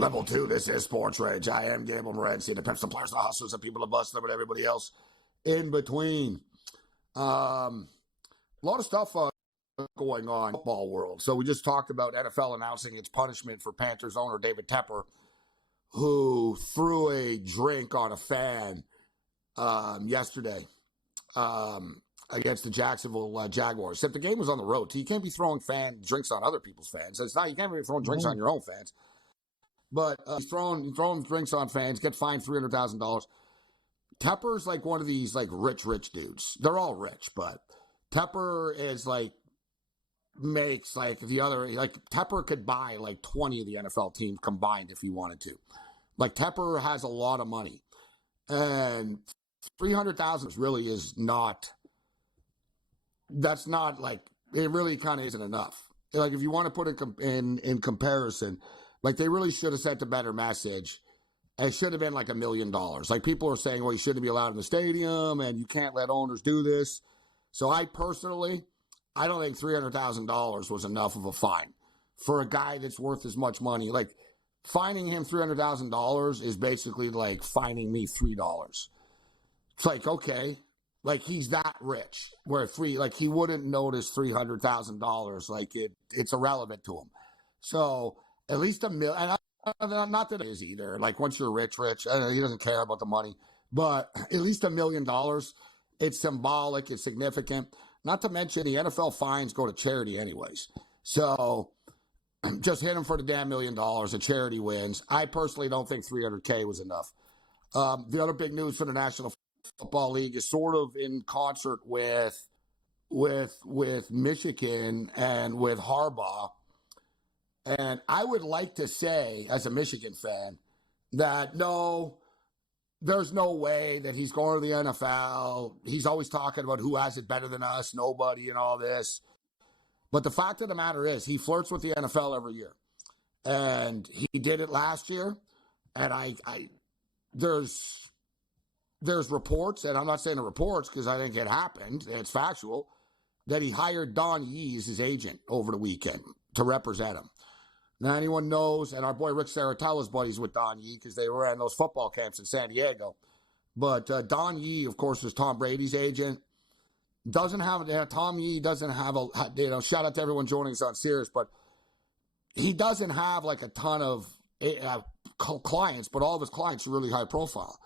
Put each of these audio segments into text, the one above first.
Level 2, this is SportsRage. I am Gabriel Morency, the pimps, the players, the hustlers, the people, the bust them, and everybody else in between. A lot of stuff going on in the football world. So we just talked about NFL announcing its punishment for Panthers owner David Tepper, who threw a drink on a fan yesterday against the Jacksonville Jaguars. Except the game was on the road. So you can't be throwing drinks on other people's fans. So it's not, you can't be throwing drinks on your own fans. But he's throwing drinks on fans, get fined $300,000. Tepper's like one of these like rich dudes. They're all rich, but Tepper is like makes like the other, like Tepper could buy like 20 of the NFL teams combined if he wanted to. Like Tepper has a lot of money, and $300,000 really is not. That's not like, it really kind of isn't enough. Like if you want to put it in comparison, like they really should have sent a better message. It should have been like $1 million. Like people are saying, well, you shouldn't be allowed in the stadium and you can't let owners do this. So I personally, I don't think $300,000 was enough of a fine for a guy that's worth as much money. Like fining him $300,000 is basically like fining me $3. It's like, okay, like he's that rich where he wouldn't notice $300,000. Like it's irrelevant to him. So at least $1 million, and not that it is either. Like once you're rich, he doesn't care about the money, but at least $1 million. It's symbolic. It's significant. Not to mention the NFL fines go to charity anyways. So just hit him for the damn $1 million. The charity wins. I personally don't think $300K was enough. The other big news for the National Football League is sort of in concert with Michigan and with Harbaugh. And I would like to say, as a Michigan fan, that no, there's no way that he's going to the NFL. He's always talking about who has it better than us, nobody, and all this. But the fact of the matter is, he flirts with the NFL every year. And he did it last year. And there's reports, and I'm not saying the reports because I think it happened, it's factual, that he hired Don Yee as his agent over the weekend to represent him. Now, anyone knows, and our boy Rick Saratella's buddies with Don Yee because they were in those football camps in San Diego. But Don Yee, of course, was Tom Brady's agent. Tom Yee doesn't have shout out to everyone joining us on Sirius, but he doesn't have like a ton of clients, but all of his clients are really high profile.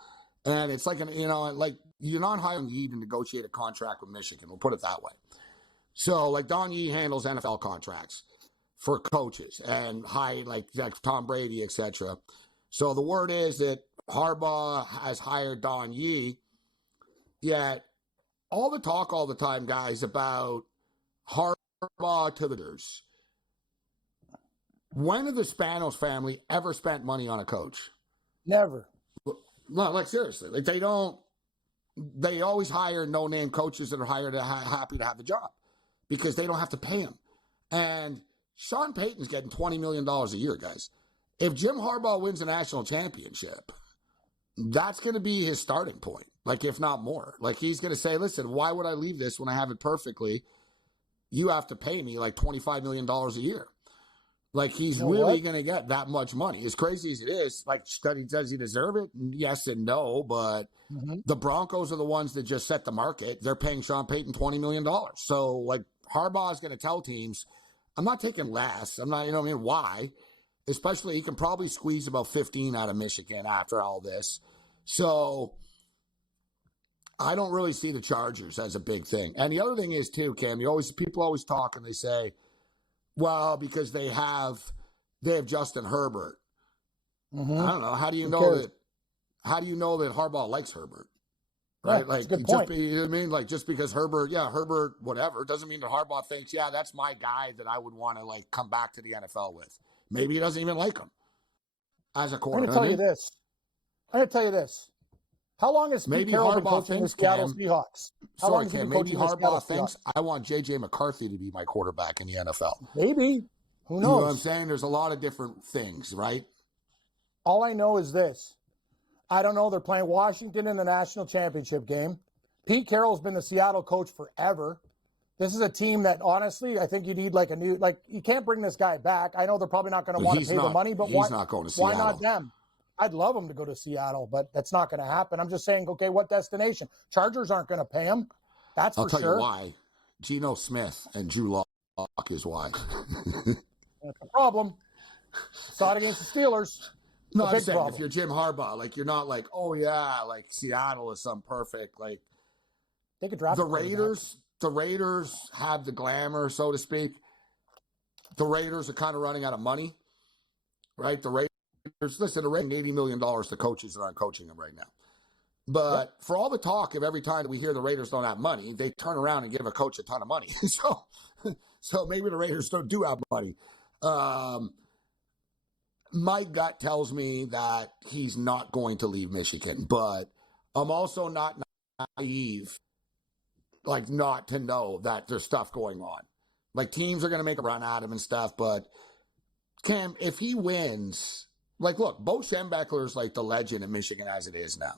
And it's like, like you're not hiring Yee to negotiate a contract with Michigan. We'll put it that way. So like Don Yee handles NFL contracts for coaches and like Tom Brady, etc. So the word is that Harbaugh has hired Don Yee, yet all the talk all the time, guys, about Harbaugh to the Raiders. When have the Spanos family ever spent money on a coach? Never. No, like seriously, like they always hire no-name coaches that are hired happy to have the job because they don't have to pay them. And Sean Payton's getting $20 million a year, guys. If Jim Harbaugh wins a national championship, that's going to be his starting point, like if not more. Like he's going to say, listen, why would I leave this when I have it perfectly? You have to pay me like $25 million a year. Like he's really going to get that much money. As crazy as it is, like does he deserve it? Yes and no, but the Broncos are the ones that just set the market. They're paying Sean Payton $20 million. So like Harbaugh is going to tell teams, I'm not taking less. I'm not, why? Especially he can probably squeeze about 15 out of Michigan after all this. So I don't really see the Chargers as a big thing. And the other thing is too, Cam, people always talk and they say, well, because they have Justin Herbert. I don't know. How do you know that Harbaugh likes Herbert? Right? Yeah, like, that's a good point. You know what I mean? Like, just because Herbert, whatever, doesn't mean that Harbaugh thinks, that's my guy that I would want to, like, come back to the NFL with. Maybe he doesn't even like him as a quarterback. I'm going to tell you this. How long has Pete Carroll been coaching the Seattle Seahawks? Maybe Harbaugh thinks I want J.J. McCarthy to be my quarterback in the NFL. Maybe. Who knows? You know what I'm saying? There's a lot of different things, right? All I know is this. I don't know. They're playing Washington in the national championship game. Pete Carroll's been the Seattle coach forever. This is a team that, honestly, I think you need like you can't bring this guy back. I know they're probably not going to want to pay the money, but he's not going to Seattle. Why not them? I'd love him to go to Seattle, but that's not going to happen. I'm just saying, okay, what destination? Chargers aren't going to pay him. That's for sure. I'll tell you why. Geno Smith and Drew Lock is why. That's a problem. Saw it against the Steelers. No, I'm saying if you're Jim Harbaugh, like you're not like, oh yeah, like Seattle is some perfect, like they could draft the Raiders. The Raiders have the glamour, so to speak. The Raiders are kind of running out of money, right? The Raiders, listen, they're raising $80 million to coaches that aren't coaching them right now. But for all the talk of every time that we hear the Raiders don't have money, they turn around and give a coach a ton of money. So maybe the Raiders do have money. My gut tells me that he's not going to leave Michigan, but I'm also not naive, like not to know that there's stuff going on. Like teams are going to make a run at him and stuff, but Cam, if he wins, like look, Bo Schembechler is like the legend in Michigan as it is now.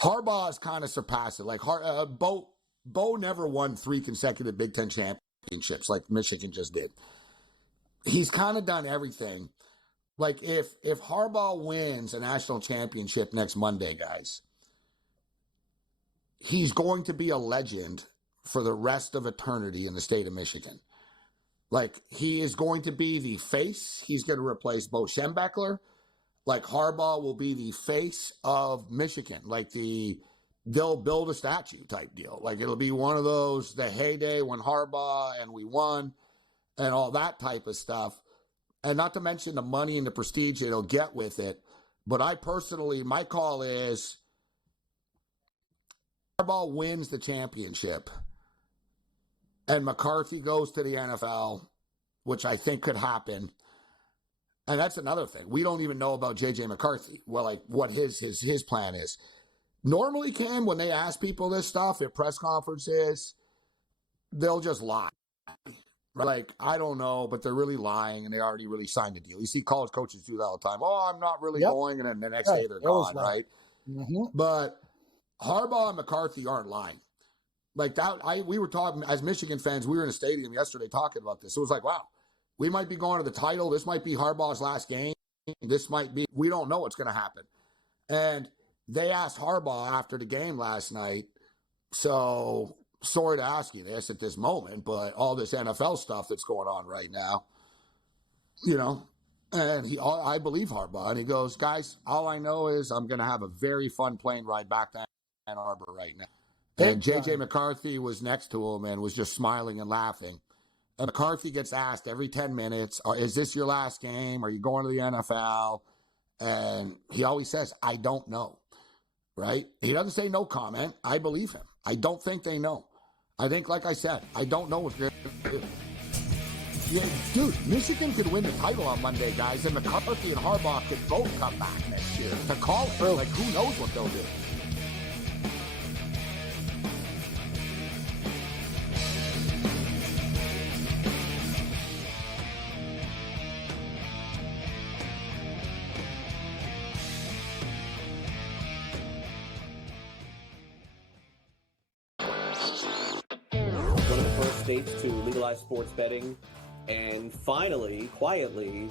Harbaugh has kind of surpassed it. Like Bo never won 3 consecutive Big Ten championships like Michigan just did. He's kind of done everything. Like if Harbaugh wins a national championship next Monday, guys, he's going to be a legend for the rest of eternity in the state of Michigan. Like he is going to be the face. He's going to replace Bo Schembechler. Like Harbaugh will be the face of Michigan. Like they'll build a statue type deal. Like it'll be one of those, the heyday when Harbaugh and we won and all that type of stuff. And not to mention the money and the prestige it'll get with it. But I personally, my call is Harbaugh wins the championship and McCarthy goes to the NFL, which I think could happen. And that's another thing. We don't even know about J.J. McCarthy. Well, like what his plan is. Normally, Cam, when they ask people this stuff at press conferences, they'll just lie. Like, I don't know, but they're really lying, and they already really signed a deal. You see college coaches do that all the time. Oh, I'm not really going, and then the next day they're gone, right? Mm-hmm. But Harbaugh and McCarthy aren't lying. Like that, we were talking, as Michigan fans, we were in a stadium yesterday talking about this. It was like, wow, we might be going to the title. This might be Harbaugh's last game. This might be, we don't know what's going to happen. And they asked Harbaugh after the game last night, so sorry to ask you this at this moment, but all this NFL stuff that's going on right now, you know, and I believe Harbaugh. And he goes, guys, all I know is I'm going to have a very fun plane ride back to Ann Arbor right now. And J.J. McCarthy was next to him and was just smiling and laughing. And McCarthy gets asked every 10 minutes, is this your last game? Are you going to the NFL? And he always says, I don't know, right? He doesn't say no comment. I believe him. I don't think they know. I think, like I said, I don't know what they're going to do. Yeah, dude, Michigan could win the title on Monday, guys, and McCarthy and Harbaugh could both come back next year to call it. Like, who knows what they'll do? States to legalize sports betting and finally, quietly,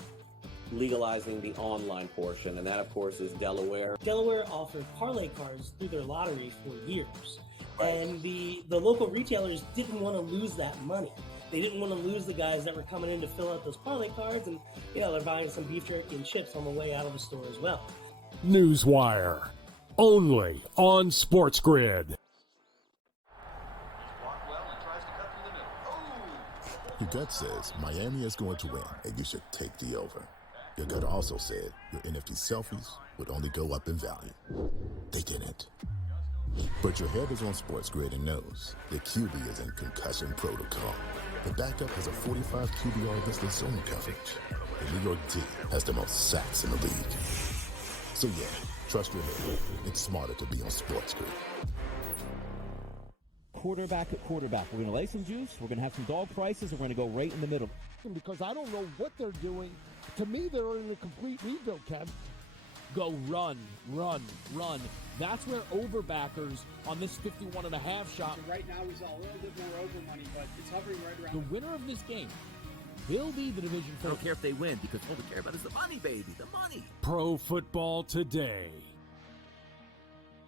legalizing the online portion. And that, of course, is Delaware. Delaware offered parlay cards through their lottery for years. Right. And the local retailers didn't want to lose that money. They didn't want to lose the guys that were coming in to fill out those parlay cards. And, you know, they're buying some beef jerky and chips on the way out of the store as well. Newswire. Only on SportsGrid. Your gut says Miami is going to win, and you should take the over. Your gut also said your NFT selfies would only go up in value. They didn't. But your head is on SportsGrid and knows the QB is in concussion protocol. The backup has a 45 QBR listed zone coverage. The New York D has the most sacks in the league. So yeah, trust your head. It's smarter to be on SportsGrid. Quarterback at quarterback. We're going to lay some juice. We're going to have some dog prices. We're going to go right in the middle. Because I don't know what they're doing. To me, they're in a complete rebuild, Kev. go run, run, run. That's where overbackers on this 51.5 shot. So right now we saw a little bit more over money, but it's hovering right around. The winner of this game will be the division. I don't care if they win, because all we care about is the money, baby, the money. Pro Football Today.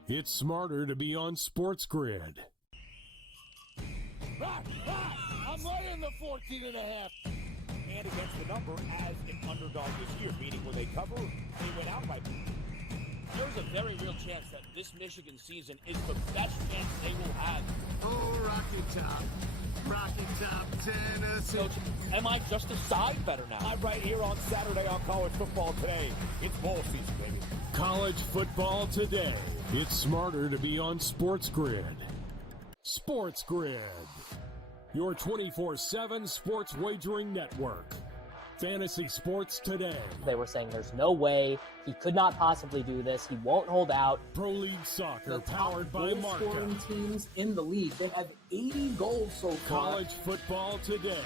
It's smarter to be on SportsGrid. I'm right in the 14.5. And against the number as an underdog this year, meaning when they cover, they went out by. There's a very real chance that this Michigan season is the best chance they will have. Oh, Rocky Top, Tennessee. So, am I just a side better now? I'm right here on Saturday on College Football Today. It's bowl season, baby. College Football Today. It's smarter to be on SportsGrid. SportsGrid, your 24/7 sports wagering network. Fantasy Sports Today. They were saying there's no way he could not possibly do this. He won't hold out. Pro League Soccer, the powered by Marca. Scoring teams in the league. They have 80 goals so far. College Football Today.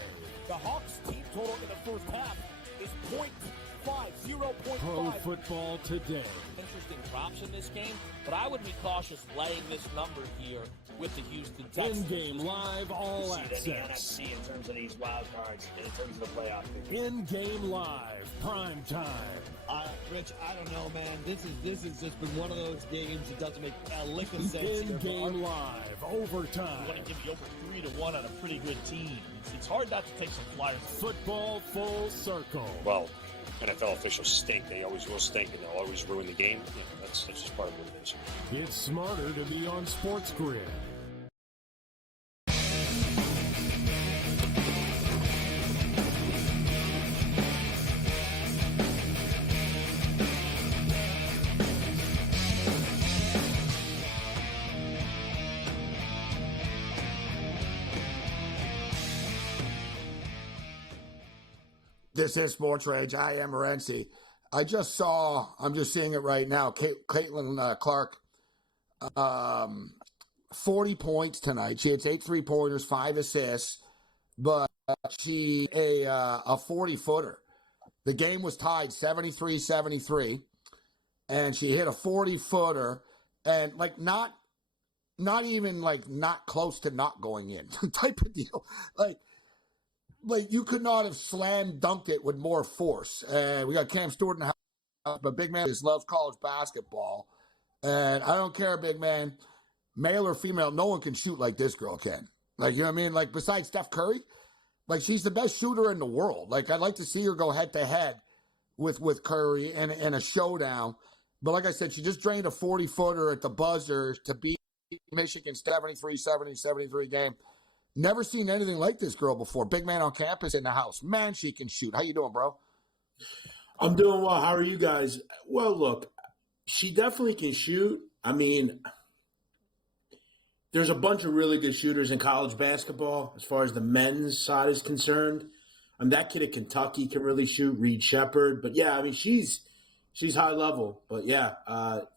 The Hawks team total in the first half is 0.5. Pro Football Today. Interesting drops in this game, but I would be cautious laying this number here with the Houston Texans. In-game live all access. In terms of these wild cards, in terms of the playoff. In-game live, prime time. Rich, I don't know, man. This has just been one of those games that doesn't make a lick of sense. In-game live, overtime. You want to give you over 3-1 on a pretty good team. It's hard not to take some flyers. Football full circle. Well, NFL officials stink. They always will stink, and they'll always ruin the game. Yeah, that's just part of what it is. It's smarter to be on SportsGrid. This is SportsRage. I am Morency. I'm just seeing it right now. Caitlin Clark, 40 points tonight. She hits 8 3-pointers, 5 assists, but she a 40-footer. The game was tied 73-73, and she hit a 40-footer, and not even not close to not going in type of deal. Like you could not have slam dunked it with more force. And we got Cam Stewart in the house, but big man just loves college basketball. And I don't care, big man, male or female, no one can shoot like this girl can. Like, you know what I mean? Like, besides Steph Curry, like, she's the best shooter in the world. Like, I'd like to see her go head-to-head with Curry in a showdown. But like I said, she just drained a 40-footer at the buzzer to beat Michigan's 73-73 game. Never seen anything like this girl before. Big man on campus in the house. Man, she can shoot. How you doing, bro? I'm doing well. How are you guys? Well, look, she definitely can shoot. I mean, there's a bunch of really good shooters in college basketball as far as the men's side is concerned. That kid at Kentucky can really shoot, Reed Shepherd. But, yeah, I mean, she's high level. But, yeah,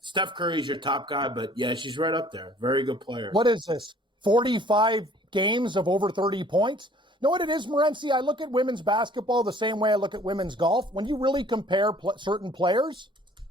Steph Curry's your top guy. But, yeah, she's right up there. Very good player. What is this, 45 games of over 30 points? You know what it is, Morency? I look at women's basketball the same way I look at women's golf. When you really compare certain players,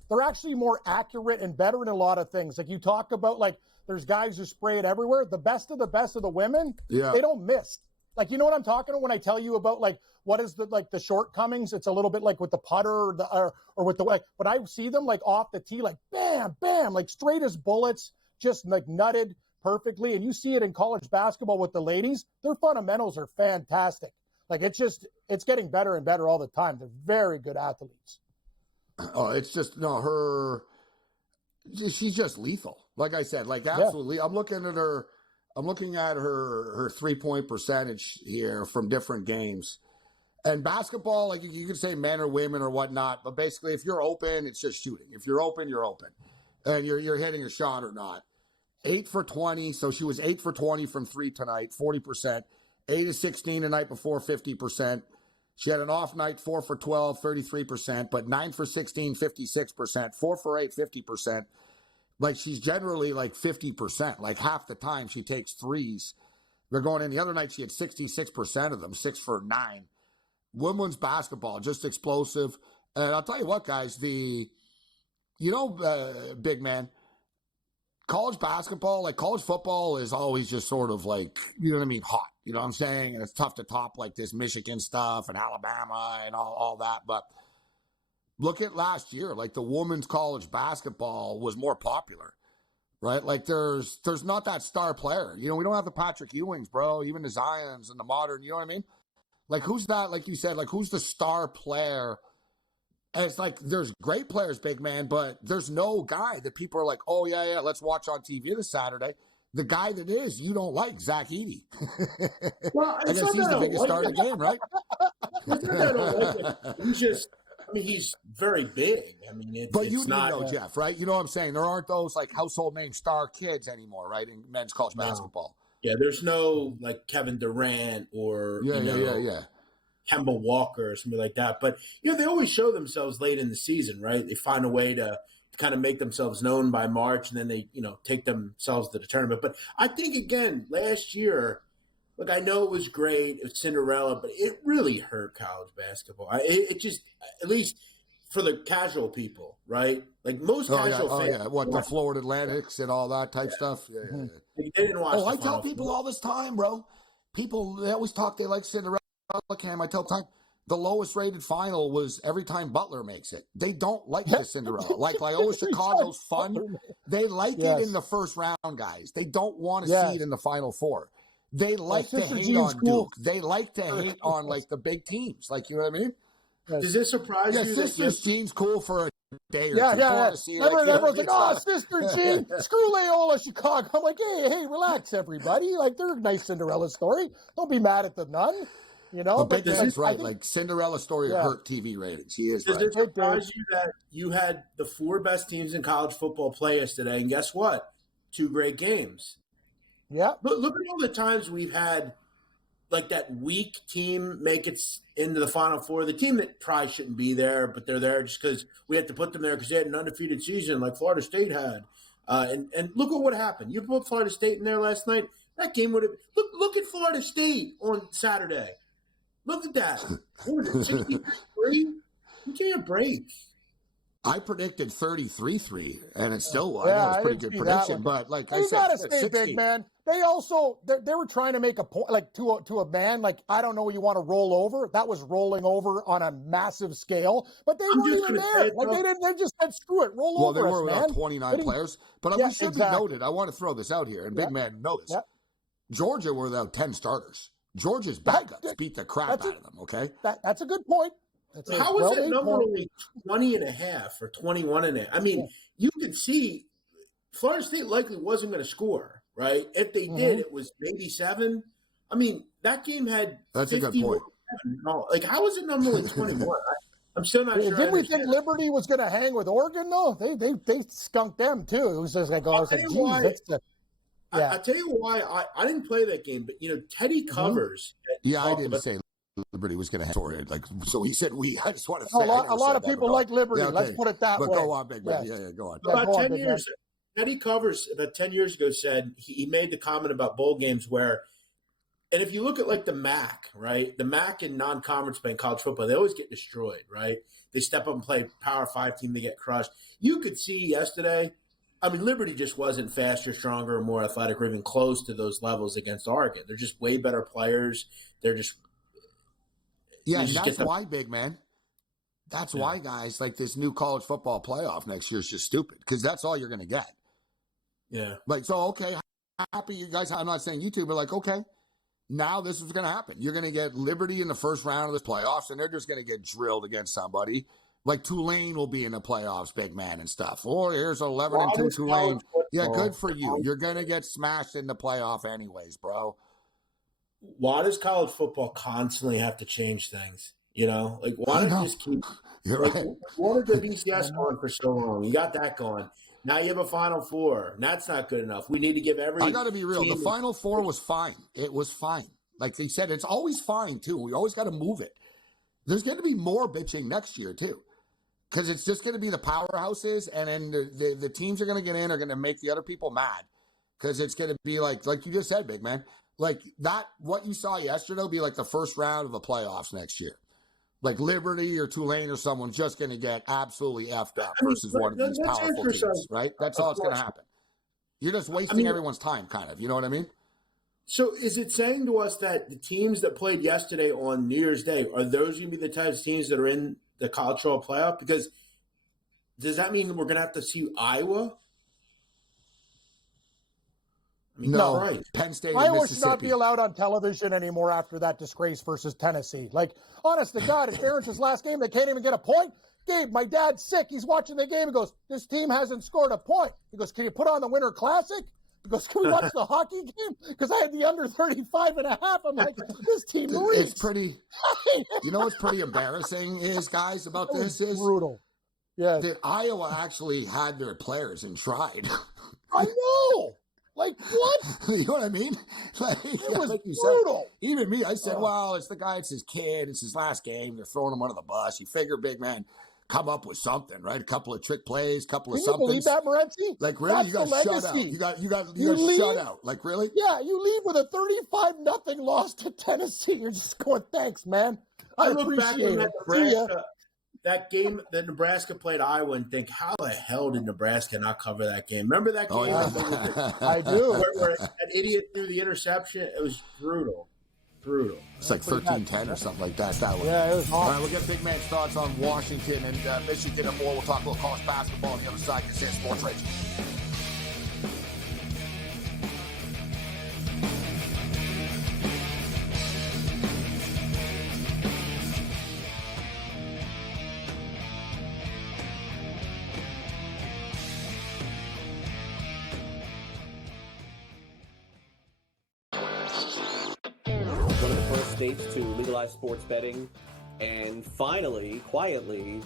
they're actually more accurate and better in a lot of things. Like you talk about, like, there's guys who spray it everywhere. The best of the women, they don't miss. Like, you know what I'm talking about when I tell you about, like, what is the shortcomings? It's a little bit like with the putter or with the, like, but I see them like off the tee, like bam, bam, like straight as bullets, just like nutted perfectly. And you see it in college basketball with the ladies. Their fundamentals are fantastic. Like, it's getting better and better all the time. They're very good athletes. Oh, it's just, she's just lethal. Like I said, like, absolutely. Yeah. I'm looking at her 3-point percentage here from different games. And basketball, like, you could say men or women or whatnot, but basically if you're open, it's just shooting. If you're open, you're open. And you're hitting a shot or not. 8 for 20, so she was 8 for 20 from 3 tonight, 40%. 8 of 16 the night before, 50%. She had an off night, 4 for 12, 33%, but 9 for 16, 56%. 4 for 8, 50%. Like, she's generally like 50%. Like, half the time she takes threes. They're going in. The other night she had 66% of them, 6 for 9. Women's basketball, just explosive. And I'll tell you what, guys, the Big man, college basketball, like college football is always just sort of like, you know what I mean, hot. You know what I'm saying? And it's tough to top like this Michigan stuff and Alabama and all that. But look at last year, like the women's college basketball was more popular, right? Like there's not that star player. We don't have the Patrick Ewings, bro, even the Zions and the modern, you know what I mean? Like who's that, like you said, like who's the star player? And it's like there's great players, big man, but there's no guy that people are like, oh, yeah, let's watch on TV this Saturday. The guy that is, you don't like, Zach Edey. Well, I guess he's the biggest star of the game, right? It's not that I don't like him. He's just, he's very big. But you do know, Jeff, right? You know what I'm saying? There aren't those like household name star kids anymore, right, in men's college basketball. Yeah, there's no like Kevin Durant or Kemba Walker or something like that. But, they always show themselves late in the season, right? They find a way to kind of make themselves known by March, and then they, take themselves to the tournament. But I think, again, last year, look, I know it was great. It was Cinderella, but it really hurt college basketball. It just, at least for the casual people, right? Like most casual fans. What, the Florida Atlantics and all that type stuff? Yeah. They didn't watch I tell people all this time, bro. People, they always talk, they like Cinderella. Cam, I tell time the lowest rated final was every time Butler makes it. They don't like the Cinderella. Like Loyola Chicago's fun. They like it in the first round, guys. They don't want to see it in the Final Four. They like to hate on Duke. They like to hate on like the big teams. Like, you know what I mean? Does this surprise you? Sister Jean's cool for a day or two. Everyone's like, oh, Sister Jean, screw Loyola Chicago. I'm like, hey, relax, everybody. Like, they're a nice Cinderella story. Don't be mad at the nun. But Big right. Like Cinderella story hurt TV ratings. He is Does right. it surprise you that you had the 4 best teams in college football play yesterday, and guess what? 2 great games. Yeah. Look at all the times we've had like that weak team make it into the Final Four. The team that probably shouldn't be there, but they're there just because we had to put them there because they had an undefeated season like Florida State had. And look at what happened. You put Florida State in there last night. That game would have – look at Florida State on Saturday. Look at that. What was it, 63-3? You can't break. I predicted 33-3, and it still was. That was a pretty good prediction. But like I said, you gotta stay big, man. They also they were trying to make a point, like to a man, like I don't know, you want to roll over. That was rolling over on a massive scale, but they weren't even there. They just said screw it, roll over. Well, they were without man. 29 players, but we should be noted. I want to throw this out here, and big man know this. Georgia were without 10 starters. Georgia's backups beat the crap out of them. Okay, that's a good point. How was that number only 20.5 or 21.5? I mean, you could see Florida State likely wasn't going to score, right? If they did, it was maybe 7. I mean, that game had 50. That's a good point. Like, how was it number only 21? I'm still not sure. Didn't we think Liberty was going to hang with Oregon, though? They skunked them, too. It was just like, I was like, geez, I'll tell you why I didn't play that game, but, Teddy Covers. Yeah, I didn't say Liberty was going to have it. Like, so he said we. I just want to say. A lot of people like Liberty. Let's put it that way. But go on, big man. Yeah, go on. About 10 years, Teddy Covers, about 10 years ago, said he made the comment about bowl games where, and if you look at like the MAC, right? The MAC in non-conference play in college football, they always get destroyed, right? They step up and play Power 5 team, they get crushed. You could see yesterday, I mean, Liberty just wasn't faster, stronger, or more athletic, or even close to those levels against Oregon. They're just way better players. They're just that's why, big man. That's why, guys, like this new college football playoff next year is just stupid because that's all you're going to get. Yeah. Like, so, okay, happy you guys. I'm not saying you two, but like, okay, now this is going to happen. You're going to get Liberty in the first round of this playoffs, and they're just going to get drilled against somebody. Like Tulane will be in the playoffs, big man, and stuff. Or here's 11-2 Tulane. Yeah, good for you. You're going to get smashed in the playoff anyways, bro. Why does college football constantly have to change things? Like why not just keep? You're right. What did the BCS going for so long? You got that going. Now you have a Final Four. And that's not good enough. We need to give every. I got to be real. The Final Four was fine. It was fine. Like they said, it's always fine too. We always got to move it. There's going to be more bitching next year too, because it's just going to be the powerhouses, and then the teams are going to get in are going to make the other people mad, because it's going to be like you just said, big man. Like that, what you saw yesterday will be like the first round of the playoffs next year. Like Liberty or Tulane or someone's just going to get absolutely effed up versus one of these powerful teams, right? That's all that's going to happen. You're just wasting everyone's time, kind of. You know what I mean? So is it saying to us that the teams that played yesterday on New Year's Day, are those going to be the types of teams that are in the college football playoff? Because does that mean we're going to have to see Iowa? I mean, no, right. Penn State, Iowa should not be allowed on television anymore after that disgrace versus Tennessee. Like, honest to God, it's Barron's last game. They can't even get a point. Gabe, my dad's sick. He's watching the game. He goes, this team hasn't scored a point. He goes, can you put on the Winter Classic? He goes, can we watch the hockey game? Because I had the under 35.5. I'm like, this team reeks. It's pretty, you know what's pretty embarrassing is, guys, about this is brutal. Yeah. That Iowa actually had their players and tried. I know. Like, what? You know what I mean? Like, it was like you brutal. Said, even me, I said, well, it's the guy, it's his kid, it's his last game. They're throwing him under the bus. You figure, big man, come up with something, right? A couple of trick plays, couple of somethings. Can you believe that, Morency? Like, really? That's you got shut out. You got shut out. Like, really? Yeah, you leave with a 35-0 loss to Tennessee. You're just going, thanks, man. I appreciate it. That game that Nebraska played Iowa and think, how the hell did Nebraska not cover that game? Remember that game? Oh, yeah. I do. Where that idiot threw the interception? It was brutal. Brutal. It's like 13-10 or something like that. That one. Yeah, it was awesome. All right, we'll get Big Man's thoughts on Washington and Michigan and more. We'll talk a little college basketball on the other side. This is SportsRage. One of the first states to legalize sports betting, and finally, quietly,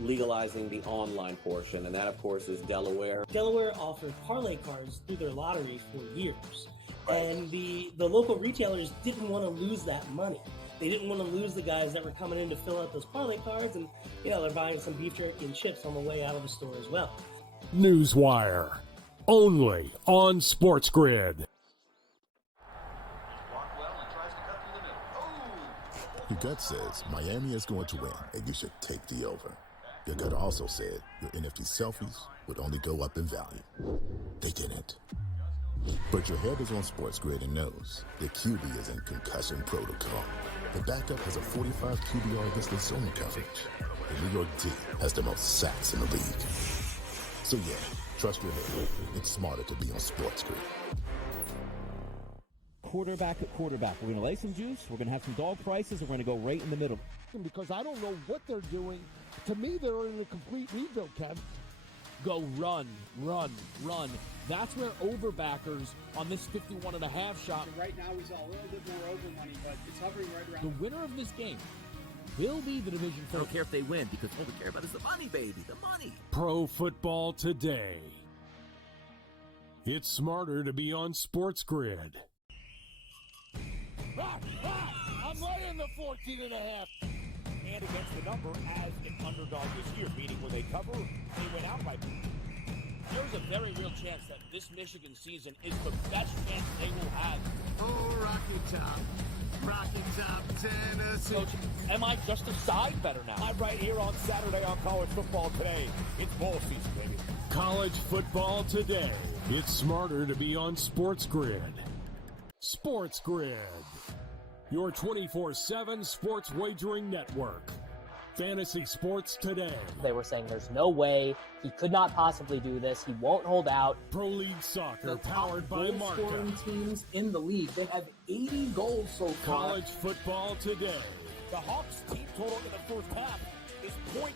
legalizing the online portion, and that, of course, is Delaware. Delaware offered parlay cards through their lottery for years, and the local retailers didn't want to lose that money. They didn't want to lose the guys that were coming in to fill out those parlay cards, and they're buying some beef jerky and chips on the way out of the store as well. Newswire, only on SportsGrid. Your gut says Miami is going to win, and you should take the over. Your gut also said your NFT selfies would only go up in value. They didn't. But your head is on SportsGrid and knows the QB is in concussion protocol. The backup has a 45 QBR against the zone coverage. The New York D has the most sacks in the league. So yeah, trust your head. It's smarter to be on SportsGrid. Quarterback at quarterback. We're going to lay some juice. We're going to have some dog prices, and we're going to go right in the middle. Because I don't know what they're doing. To me, they're in a complete rebuild, Kev. Go run. That's where overbackers on this 51.5 shot. Right now, we saw a little bit more over money, but it's hovering right around. The winner of this game will be the division I don't care if they win, because all we care about is the money, baby, the money. Pro football today. It's smarter to be on SportsGrid. I'm right in the 14.5. And against the number as an underdog this year, meaning when they cover, they went outright. There's a very real chance that this Michigan season is the best chance they will have. Oh, Rocky Top, Tennessee. Coach, am I just a side better now? I'm right here on Saturday on College Football Today. It's bowl season, baby. College football today. It's smarter to be on SportsGrid. SportsGrid, your 24/7 sports wagering network. Fantasy sports today. They were saying there's no way he could not possibly do this. He won't hold out. Pro League Soccer, powered by Marca. Scoring teams in the league. They have 80 goals so far. College football today. The Hawks team total in the first half is 0.5.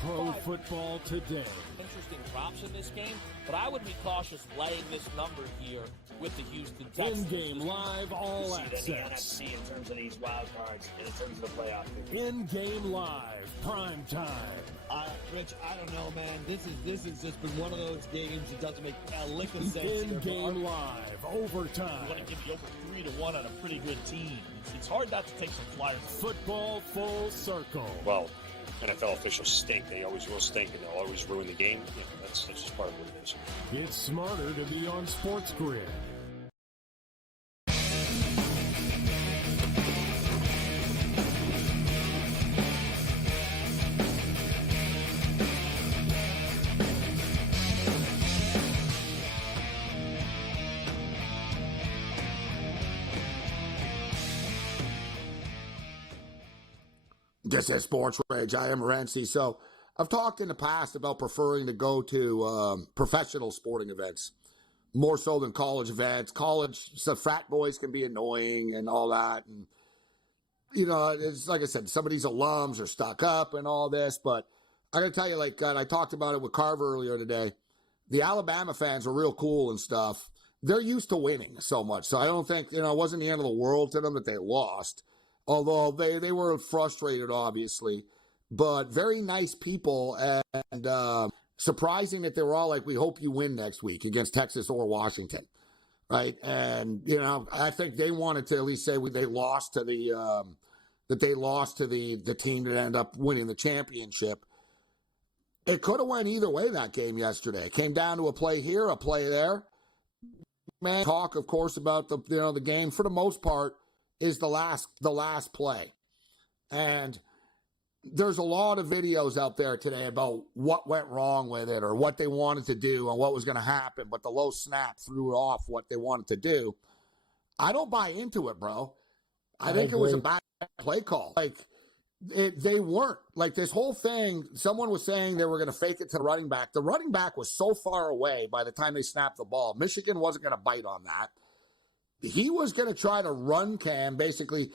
Pro football today. Interesting props in this game, but I would be cautious laying this number here with the Houston Texans. In-game live all access. The NFC in terms of these wild cards, in terms of the playoff. In-game live, prime time. Rich, I don't know, man. This has just been one of those games that doesn't make a lick of sense. In-game live, overtime. You want to give you over 3-1 on a pretty good team. It's hard not to take some flyers. Football full circle. Well, NFL officials stink. They always will stink, and they'll always ruin the game. That's just part of what it is. It's smarter to be on SportsGrid. This is Sports Rage. I am Morency. So I've talked in the past about preferring to go to professional sporting events more so than college events. College, so frat boys can be annoying and all that. And, you know, it's like I said, some of these alums are stuck up and all this. But I got to tell you, like, God, I talked about it with Carver earlier today. The Alabama fans were real cool and stuff. They're used to winning so much. So I don't think, you know, it wasn't the end of the world to them that they lost. Although they were frustrated, obviously, but very nice people, and surprising that they were all like, we hope you win next week against Texas or Washington, right? And, you know, I think they wanted to at least say they lost to the team that ended up winning the championship. It could have went either way that game yesterday. It came down to a play here, a play there. Man, talk, of course, about the game for the most part is the last play. And there's a lot of videos out there today about what went wrong with it or what they wanted to do and what was going to happen, but the low snap threw off what they wanted to do. I don't buy into it, bro. I think it was a bad play call. Like, they weren't. Like, this whole thing, someone was saying they were going to fake it to the running back. The running back was so far away by the time they snapped the ball. Michigan wasn't going to bite on that. He was going to try to run Cam, basically.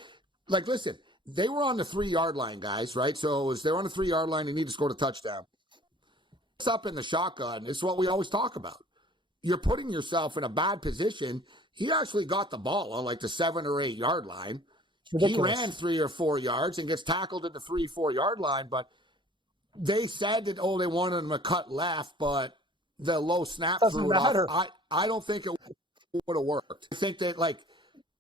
Like, listen, they were on the 3-yard line, guys, right? So as they're on the 3-yard line, they need to score the touchdown. It's up in the shotgun. It's what we always talk about. You're putting yourself in a bad position. He actually got the ball on like the 7 or 8 yard line. He ran 3 or 4 yards and gets tackled at the 3-4 yard line. But they said that, they wanted him to cut left, but the low snap threw it off. I don't think it would have worked. I think that, like,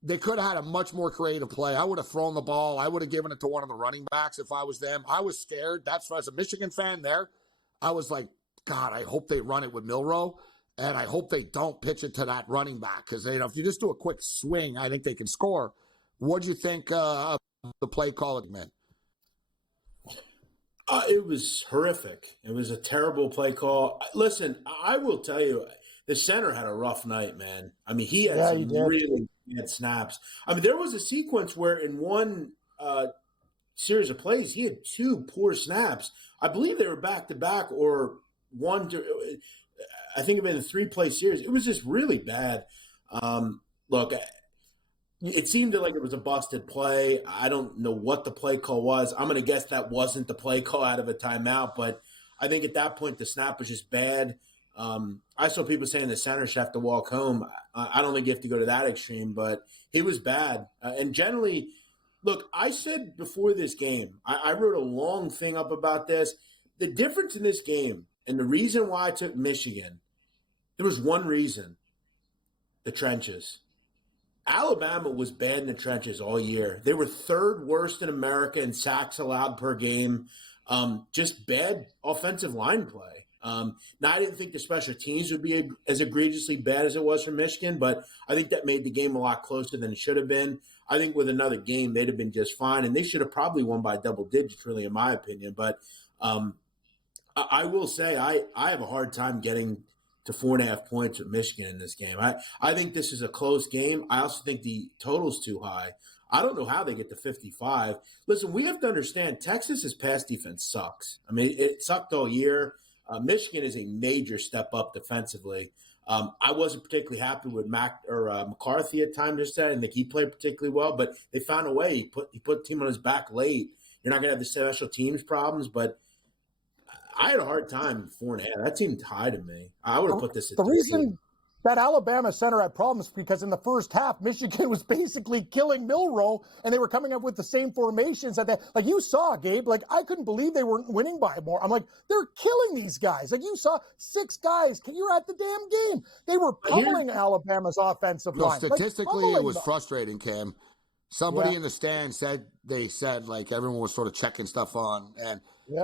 they could have had a much more creative play. I would have thrown the ball. I would have given it to one of the running backs if I was them. I was scared. That's as a Michigan fan there. I was like, God, I hope they run it with Milroe, and I hope they don't pitch it to that running back because if you just do a quick swing, I think they can score. What'd you think of the play call, man? It was horrific. It was a terrible play call. Listen, I will tell you, the center had a rough night, man. I mean, he had some really bad snaps. I mean, there was a sequence where in one series of plays, he had 2 poor snaps. I believe they were back-to-back or one to – I think it had been a 3-play series. It was just really bad. Look, it seemed like it was a busted play. I don't know what the play call was. I'm going to guess that wasn't the play call out of a timeout, but I think at that point the snap was just bad. I saw people saying the center should have to walk home. I don't think you have to go to that extreme, but he was bad. And generally, look, I said before this game, I wrote a long thing up about this. The difference in this game and the reason why I took Michigan, there was one reason: the trenches. Alabama was bad in the trenches all year. They were 3rd worst in America in sacks allowed per game. Just bad offensive line play. Now, I didn't think the special teams would be as egregiously bad as it was for Michigan, but I think that made the game a lot closer than it should have been. I think with another game, they'd have been just fine, and they should have probably won by double digits, really, in my opinion. But I will say I have a hard time getting to 4.5 points with Michigan in this game. I think this is a close game. I also think the total's too high. I don't know how they get to 55. Listen, we have to understand Texas's pass defense sucks. I mean, it sucked all year. Michigan is a major step up defensively. I wasn't particularly happy with McCarthy at times yesterday. I didn't think he played particularly well, but they found a way. He put the team on his back late. You're not going to have the special teams problems, but I had a hard time 4.5. That seemed high to me. I would have put this at the 13. Reason that Alabama center had problems because in the first half, Michigan was basically killing Milroe, and they were coming up with the same formations. Like you saw, Gabe, like I couldn't believe they weren't winning by more. I'm like, they're killing these guys. Like you saw 6 guys. You're at the damn game. They were pummeling Alabama's offensive line. Statistically, it was frustrating, Cam. Somebody in the stand said like everyone was sort of checking stuff on, and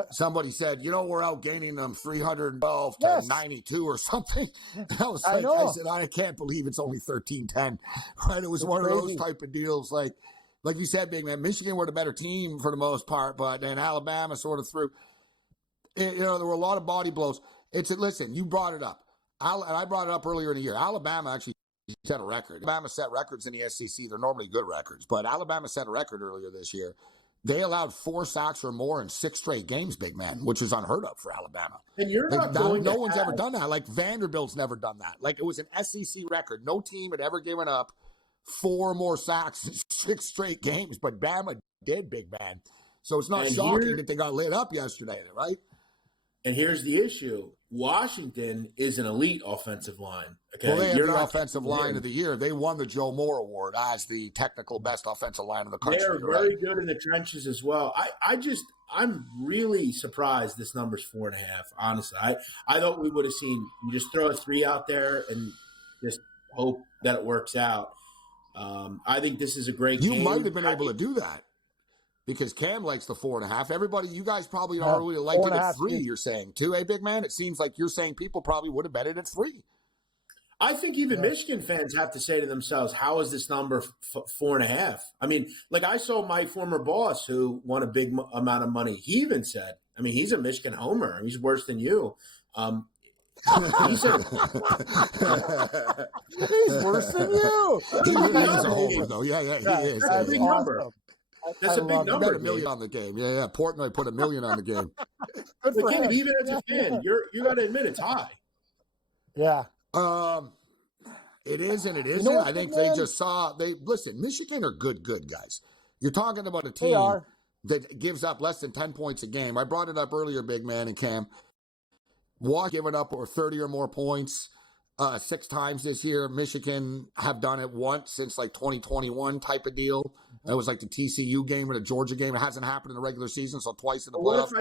somebody said, we're outgaining them 312 to 92 or something. I was like, I said, I can't believe it's only 13-10. Right? It was one of those type of deals. Like you said, big man, Michigan were the better team for the most part, but then Alabama sort of threw. There were a lot of body blows. Listen, you brought it up, and I brought it up earlier in the year. Alabama actually set a record. Alabama set records in the SEC. They're normally good records, but Alabama set a record earlier this year. They allowed 4 sacks or more in 6 straight games, big man, which is unheard of for Alabama. And you're not going no one's ever done that. Like Vanderbilt's never done that. Like it was an SEC record. No team had ever given up 4 more sacks in 6 straight games, but Bama did, big man. So it's not shocking that they got lit up yesterday, right? And here's the issue. Washington is an elite offensive line. Okay? Well, they have the offensive line of the year. They won the Joe Moore Award as the technical best offensive line in the country. They're very good in the trenches as well. I'm really surprised this number's 4.5. Honestly, I thought we would have seen you just throw a 3 out there and just hope that it works out. I think this is a great game. You might have been able to do that because Cam likes the 4.5. Everybody, you guys probably already liked it at 3. You're saying too, big man. It seems like you're saying people probably would have bet it at 3. I think even Michigan fans have to say to themselves, how is this number 4.5? I mean, like I saw my former boss who won a big amount of money. He even said, I mean, he's a Michigan homer. He's worse than you. He said, he's worse than you. He is a homer, though. Yeah, he is. That's a big number. That's a big number. $1 million on the game. Yeah. Portnoy put $1 million on the game. But Gabe, even as a fan, you got to admit it's high. Yeah. It is and it isn't. I think they just saw listen, Michigan are good guys. You're talking about a team that gives up less than 10 points a game. I brought it up earlier, big man and Cam. Giving up over 30 or more points 6 times this year. Michigan have done it once since like 2021 type of deal. It was like the TCU game or the Georgia game. It hasn't happened in the regular season, so twice in the playoffs.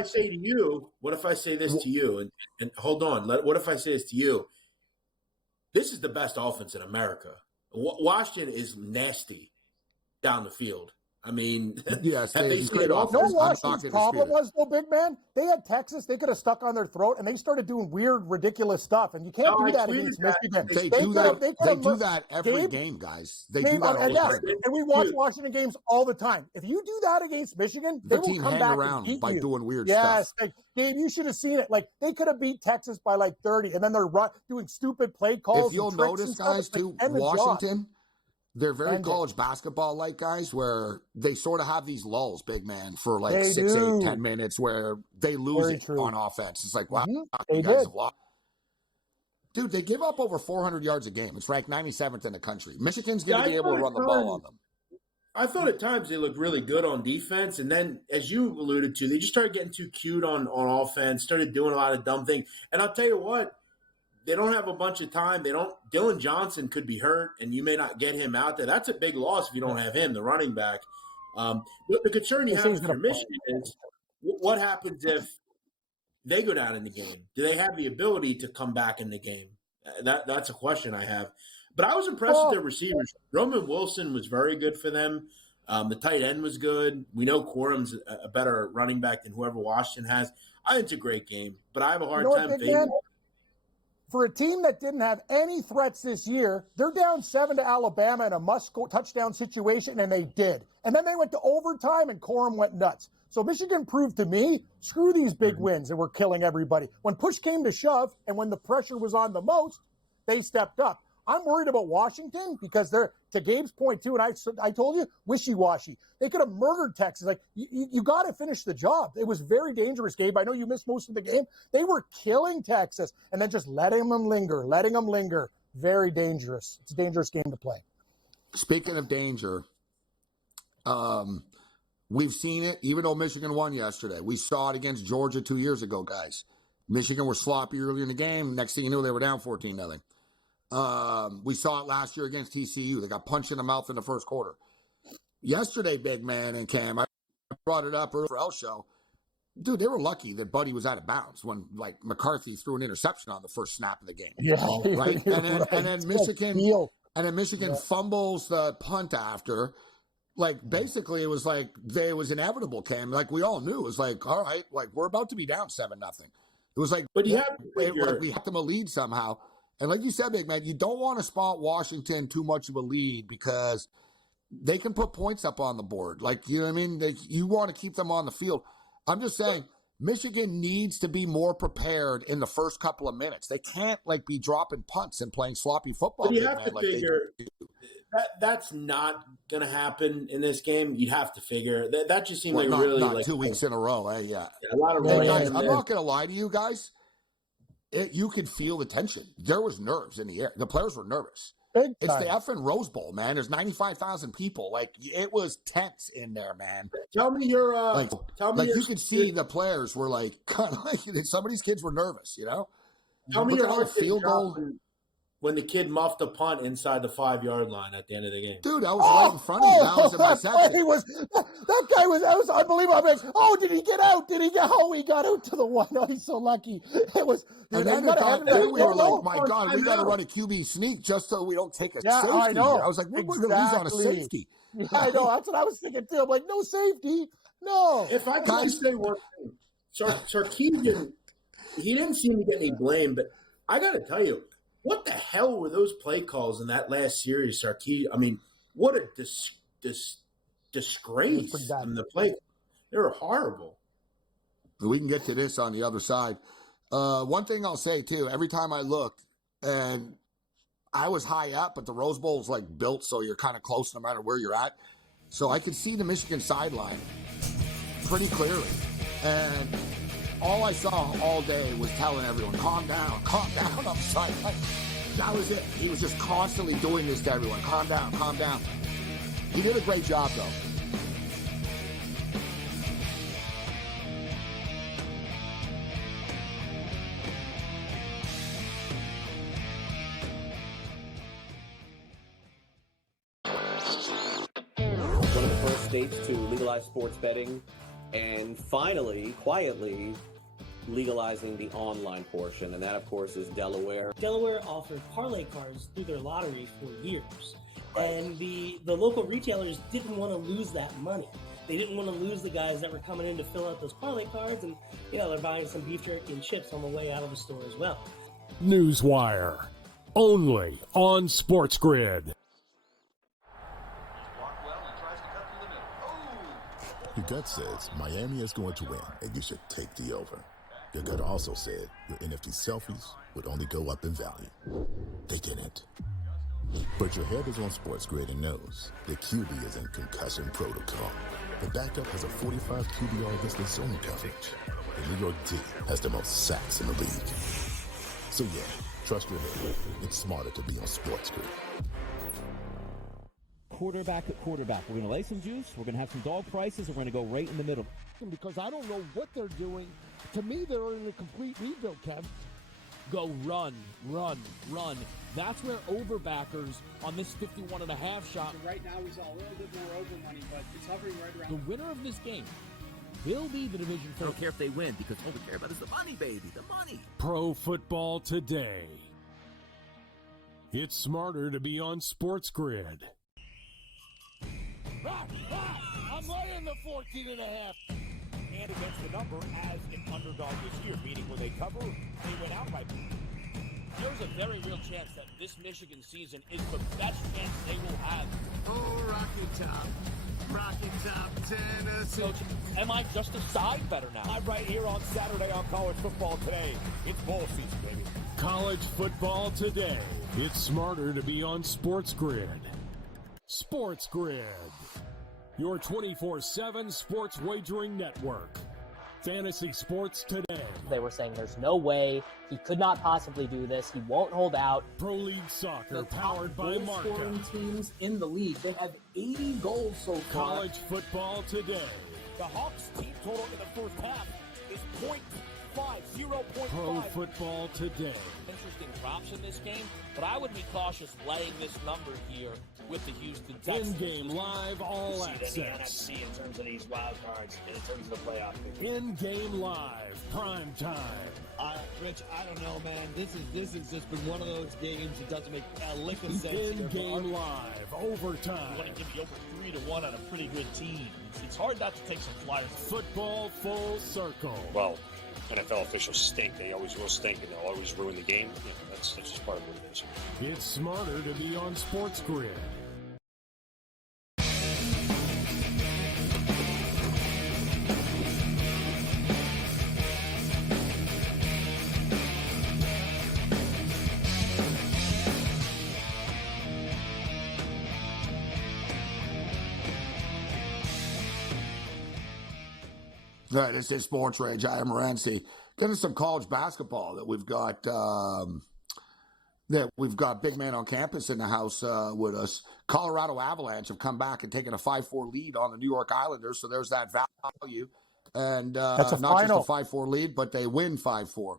What if I say this to you? And hold on. What if I say this to you? This is the best offense in America. Washington is nasty down the field. I mean, yes, they great offense. No, Washington's problem was, though, big man, they had Texas. They could have stuck on their throat, and they started doing weird, ridiculous stuff. And you can't do that against Michigan. They do that every game, guys. They do that all the time. And we watch Washington games all the time. If you do that against Michigan, they will come back and beat by you. Doing weird stuff. Yes, Gabe, you should have seen it. Like, they could have beat Texas by like 30, and then they're doing stupid play calls. If you'll notice, guys, too, Washington. They're very college basketball-like guys where they sort of have these lulls, big man, for like 6, 8, 10 minutes where they lose on offense. It's like, wow, you guys have lost. Dude, they give up over 400 yards a game. It's ranked 97th in the country. Michigan's going to be able to run the ball on them. I thought at times they looked really good on defense, and then, as you alluded to, they just started getting too cute on offense, started doing a lot of dumb things. And I'll tell you what, they don't have a bunch of time. Dylan Johnson could be hurt, and you may not get him out there. That's a big loss if you don't have him, the running back. The concern you have for Michigan is what happens if they go down in the game? Do they have the ability to come back in the game? That's a question I have. But I was impressed with their receivers. Roman Wilson was very good for them. The tight end was good. We know Quorum's a better running back than whoever Washington has. I think it's a great game, but I have a hard time favoring. For a team that didn't have any threats this year, they're down 7 to Alabama in a must-touchdown situation, and they did. And then they went to overtime, and Corum went nuts. So Michigan proved to me, screw these big wins, and we're killing everybody. When push came to shove, and when the pressure was on the most, they stepped up. I'm worried about Washington because they're, to Gabe's point too, and I told you, wishy-washy. They could have murdered Texas. Like, you got to finish the job. It was very dangerous, Gabe. I know you missed most of the game. They were killing Texas and then just letting them linger. Very dangerous. It's a dangerous game to play. Speaking of danger, we've seen it, even though Michigan won yesterday. We saw it against Georgia 2 years ago, guys. Michigan were sloppy early in the game. Next thing you knew, they were down 14-0. We saw it last year against TCU. They got punched in the mouth in the first quarter. Yesterday, big man and Cam, I brought it up earlier for El Show. Dude, they were lucky that Buddy was out of bounds when, like, McCarthy threw an interception on the first snap of the game. Yeah, right. And then Michigan fumbles the punt after. Like, basically, it was like it was inevitable, Cam. Like, we all knew. It was like, all right, like, we're about to be down 7-0. It was like, but we have them a lead somehow. And like you said, big man, you don't want to spot Washington too much of a lead because they can put points up on the board. Like, you know what I mean? You want to keep them on the field. I'm just saying, Michigan needs to be more prepared in the first couple of minutes. They can't, like, be dropping punts and playing sloppy football. But you have to figure that's not going to happen in this game. You'd have to figure that just seemed like not, really not like 2 weeks in a row. Yeah. A lot of Hey, running guys, in I'm there. not going to lie to you guys. You could feel the tension. There was nerves in the air. The players were nervous. Big It's time. the effing Rose Bowl, man. There's 95,000 people. Like, it was tense in there, man. Tell me your you could see the players were like, kind of like, some of these kids were nervous, you know? Tell me Look your at all the heart field goal. when the kid muffed a punt inside the 5-yard line at the end of the game. Dude, I was right in front of you. I was in my section. That was unbelievable. I'm like, oh, did he get out? He got out to the one. Oh, he's so lucky. It was. And then we were like, my God, we got to run a QB sneak just so we don't take a safety. I know. I was like, we're going to lose on a safety. Yeah, I know. That's what I was thinking too. I'm like, no safety. No. If I can say one thing, Sarkisian, he didn't seem to get any blame, but I got to tell you, what the hell were those play calls in that last series, Sarkisian? I mean, what a disgrace. I mean, the play, they were horrible. We can get to this on the other side. One thing I'll say, too, every time I looked, and I was high up, but the Rose Bowl is like built so you're kind of close no matter where you're at. So I could see the Michigan sideline pretty clearly. And all I saw all day was telling everyone, calm down on the sideline. That was it. He was just constantly doing this to everyone. Calm down. He did a great job, though. One of the first states to legalize sports betting, and finally, quietly, legalizing the online portion, and that, of course, is Delaware. Delaware offered parlay cards through their lottery for years, and the local retailers didn't want to lose that money. They didn't want to lose the guys that were coming in to fill out those parlay cards, and they're buying some beef jerky and chips on the way out of the store as well. Newswire, only on SportsGrid. Your gut says Miami is going to win, and you should take the over. Your gut also said your NFT selfies would only go up in value. They didn't. But your head is on SportsGrid and knows the QB is in concussion protocol. The backup has a 45 QBR against the zone coverage. The New York D has the most sacks in the league. So yeah, trust your head. It's smarter to be on SportsGrid. Quarterback at quarterback. We're going to lay some juice. We're going to have some dog prices, and we're going to go right in the middle. Because I don't know what they're doing. To me, they're in a complete rebuild, Kev. Go run. That's where overbackers on this 51.5 shot. So right now we saw a little bit more over money, but it's hovering right around. The winner of this game will be the division. I don't care if they win because all we care about is the money, baby, the money. Pro football today. It's smarter to be on SportsGrid. I'm laying the 14.5. And against the number as an underdog this year, meaning when they cover, they went outright. There's a very real chance that this Michigan season is the best chance they will have. Oh, Rocky Top, Tennessee. Coach, am I just a side better now? I'm right here on Saturday on College Football Today. It's bowl season, baby. College football today. It's smarter to be on SportsGrid. SportsGrid, your 24/7 sports wagering network. Fantasy sports today. They were saying there's no way he could not possibly do this. He won't hold out. Pro League Soccer, powered by Marca. Scoring teams in the league. They have 80 goals so far. College football today. The Hawks team total in the first half is 0.5. Pro football today. Interesting props in this game, but I would be cautious laying this number here with the Houston Texans. In-game live, all access. The NFC in terms of these wild cards, in terms of the playoff. In-game live, prime time. Rich, I don't know, man. This has just been one of those games that doesn't make a lick of sense. In-game live, overtime. You want to give me over 3-1 on a pretty good team. It's hard not to take some flyers. Football full circle. Well, NFL officials stink. They always will stink, and they'll always ruin the game. That's just part of what it is. It's smarter to be on SportsGrid. All right, this is SportsRage. I am Morency. Getting some college basketball that we've got. Big man on campus in the house with us. Colorado Avalanche have come back and taken a 5-4 lead on the New York Islanders, so there's that value. And That's a not final. just a 5-4 lead, but they win 5-4.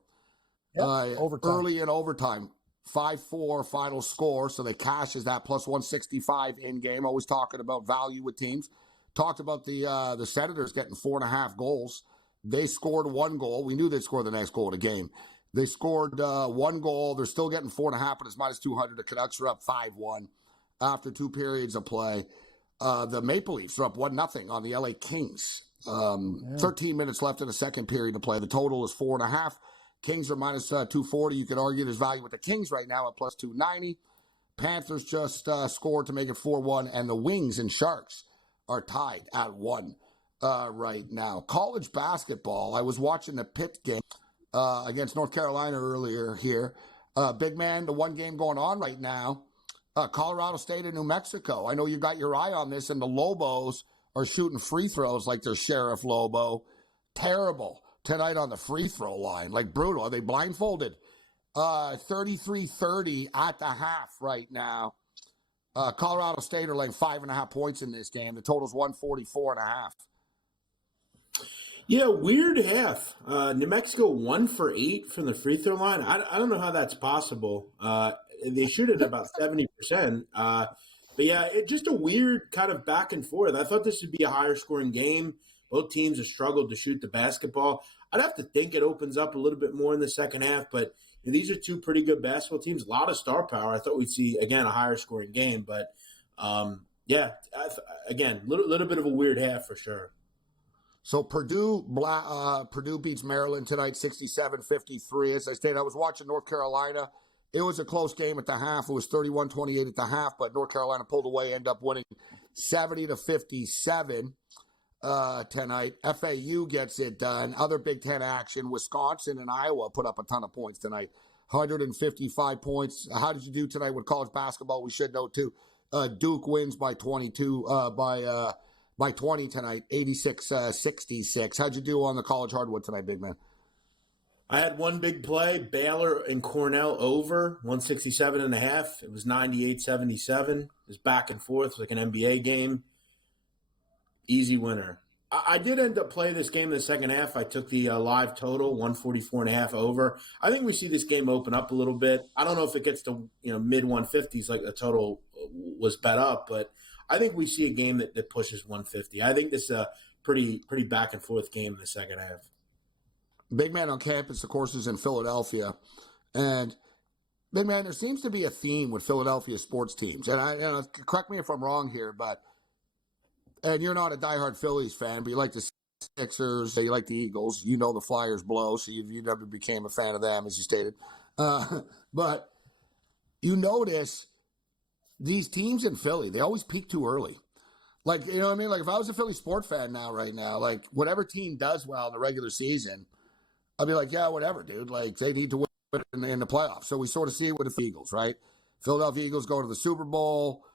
Yep, overtime. Early in overtime, 5-4 final score, so they cashes that plus 165 in game. Always talking about value with teams. Talked about the Senators getting 4.5 goals. They scored 1 goal. We knew they'd score the next goal of the game. They scored 1 goal. They're still getting 4.5, but it's minus 200. The Canucks are up 5-1 after 2 periods of play. The Maple Leafs are up 1-0 on the LA Kings. 13 minutes left in the second period to play. The total is 4.5. Kings are minus 240. You could argue there's value with the Kings right now at plus 290. Panthers just scored to make it 4-1, and the Wings and Sharks are tied at 1 right now. College basketball, I was watching the Pitt game against North Carolina earlier here. Big man, the one game going on right now, Colorado State and New Mexico. I know you got your eye on this, and the Lobos are shooting free throws like they're Sheriff Lobo. Terrible tonight on the free throw line, like brutal. Are they blindfolded? 33-30 at the half right now. Colorado State are like 5.5 points in this game. The total's 144.5. Yeah, weird half. New Mexico 1 for 8 from the free throw line. I don't know how that's possible. They shoot it about 70%. But yeah, it's just a weird kind of back and forth. I thought this would be a higher scoring game. Both teams have struggled to shoot the basketball. I'd have to think it opens up a little bit more in the second half, but these are 2 pretty good basketball teams. A lot of star power. I thought we'd see, again, a higher scoring game. But, again, little bit of a weird half for sure. So Purdue beats Maryland tonight, 67-53. As I stated, I was watching North Carolina. It was a close game at the half. It was 31-28 at the half, but North Carolina pulled away, ended up winning 70-57 tonight. FAU gets it done. Other Big Ten action, Wisconsin and Iowa put up a ton of points tonight, 155 points. How did you do tonight with college basketball? We should know, too. Duke wins by 20 tonight, 86-66. How'd you do on the college hardwood tonight, big man? I had one big play, Baylor and Cornell over, 167.5. It was 98-77. It was back and forth like an NBA game. Easy winner. I did end up playing this game in the second half. I took the live total, 144.5 over. I think we see this game open up a little bit. I don't know if it gets to mid 150s like the total was bet up, but I think we see a game that pushes 150. I think this is a pretty back and forth game in the second half. Big man on campus, of course, is in Philadelphia. And, big man, there seems to be a theme with Philadelphia sports teams. And correct me if I'm wrong here, and you're not a diehard Phillies fan, but you like the Sixers, you like the Eagles. You know the Flyers blow, so you never became a fan of them, as you stated. But you notice these teams in Philly, they always peak too early. Like, you know what I mean? Like, if I was a Philly sports fan right now, like, whatever team does well in the regular season, I'd be like, yeah, whatever, dude. Like, they need to win in the playoffs. So we sort of see it with the Eagles, right? Philadelphia Eagles go to the Super Bowl.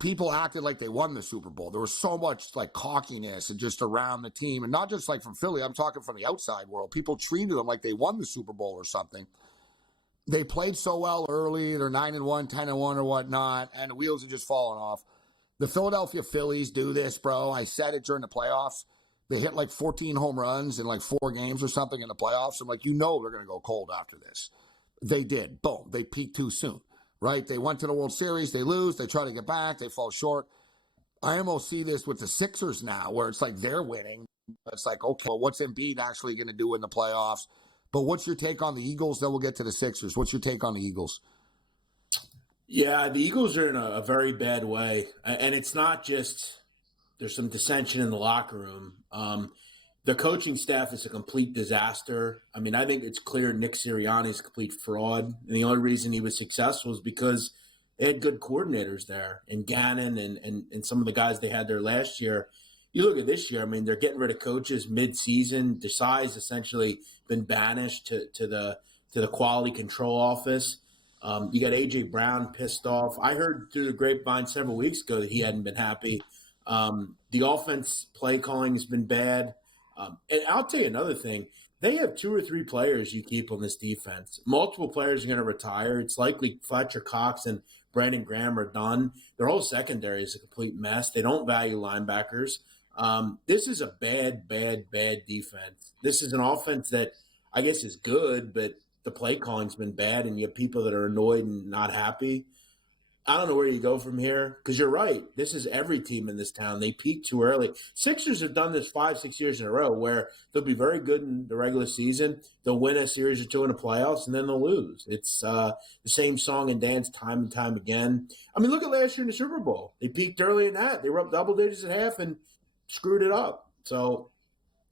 People acted like they won the Super Bowl. There was so much, like, cockiness and just around the team. And not just, like, from Philly. I'm talking from the outside world. People treated them like they won the Super Bowl or something. They played so well early. They're 9-1, 10-1 or whatnot. And the wheels are just falling off. The Philadelphia Phillies do this, bro. I said it during the playoffs. They hit like 14 home runs in like 4 games or something in the playoffs. I'm like, they're going to go cold after this. They did. Boom. They peaked too soon, right? They went to the World Series. They lose. They try to get back. They fall short. I almost see this with the Sixers now where it's like they're winning. It's like, okay, well, what's Embiid actually going to do in the playoffs? But what's your take on the Eagles? Then we'll get to the Sixers. What's your take on the Eagles? Yeah, the Eagles are in a very bad way. And it's not just there's some dissension in the locker room. The coaching staff is a complete disaster. I mean, I think it's clear Nick Sirianni is a complete fraud. And the only reason he was successful is because they had good coordinators there. And Gannon and some of the guys they had there last year. You look at this year, I mean, they're getting rid of coaches mid-season. Desai's essentially been banished to the quality control office. You got A.J. Brown pissed off. I heard through the grapevine several weeks ago that he hadn't been happy. The offense play calling has been bad. And I'll tell you another thing. They have 2 or 3 players you keep on this defense. Multiple players are going to retire. It's likely Fletcher Cox and Brandon Graham are done. Their whole secondary is a complete mess. They don't value linebackers. This is a bad defense. This is an offense that I guess is good, but the play calling's been bad, and you have people that are annoyed and not happy. I don't know where you go from here because you're right. This is every team in this town. They peak too early. Sixers have done this 5-6 years in a row where they'll be very good in the regular season. They'll win a series or 2 in the playoffs, and then they'll lose. It's the same song and dance time and time again. I mean, look at last year in the Super Bowl. They peaked early in that. They were up double digits at half and screwed it up. So,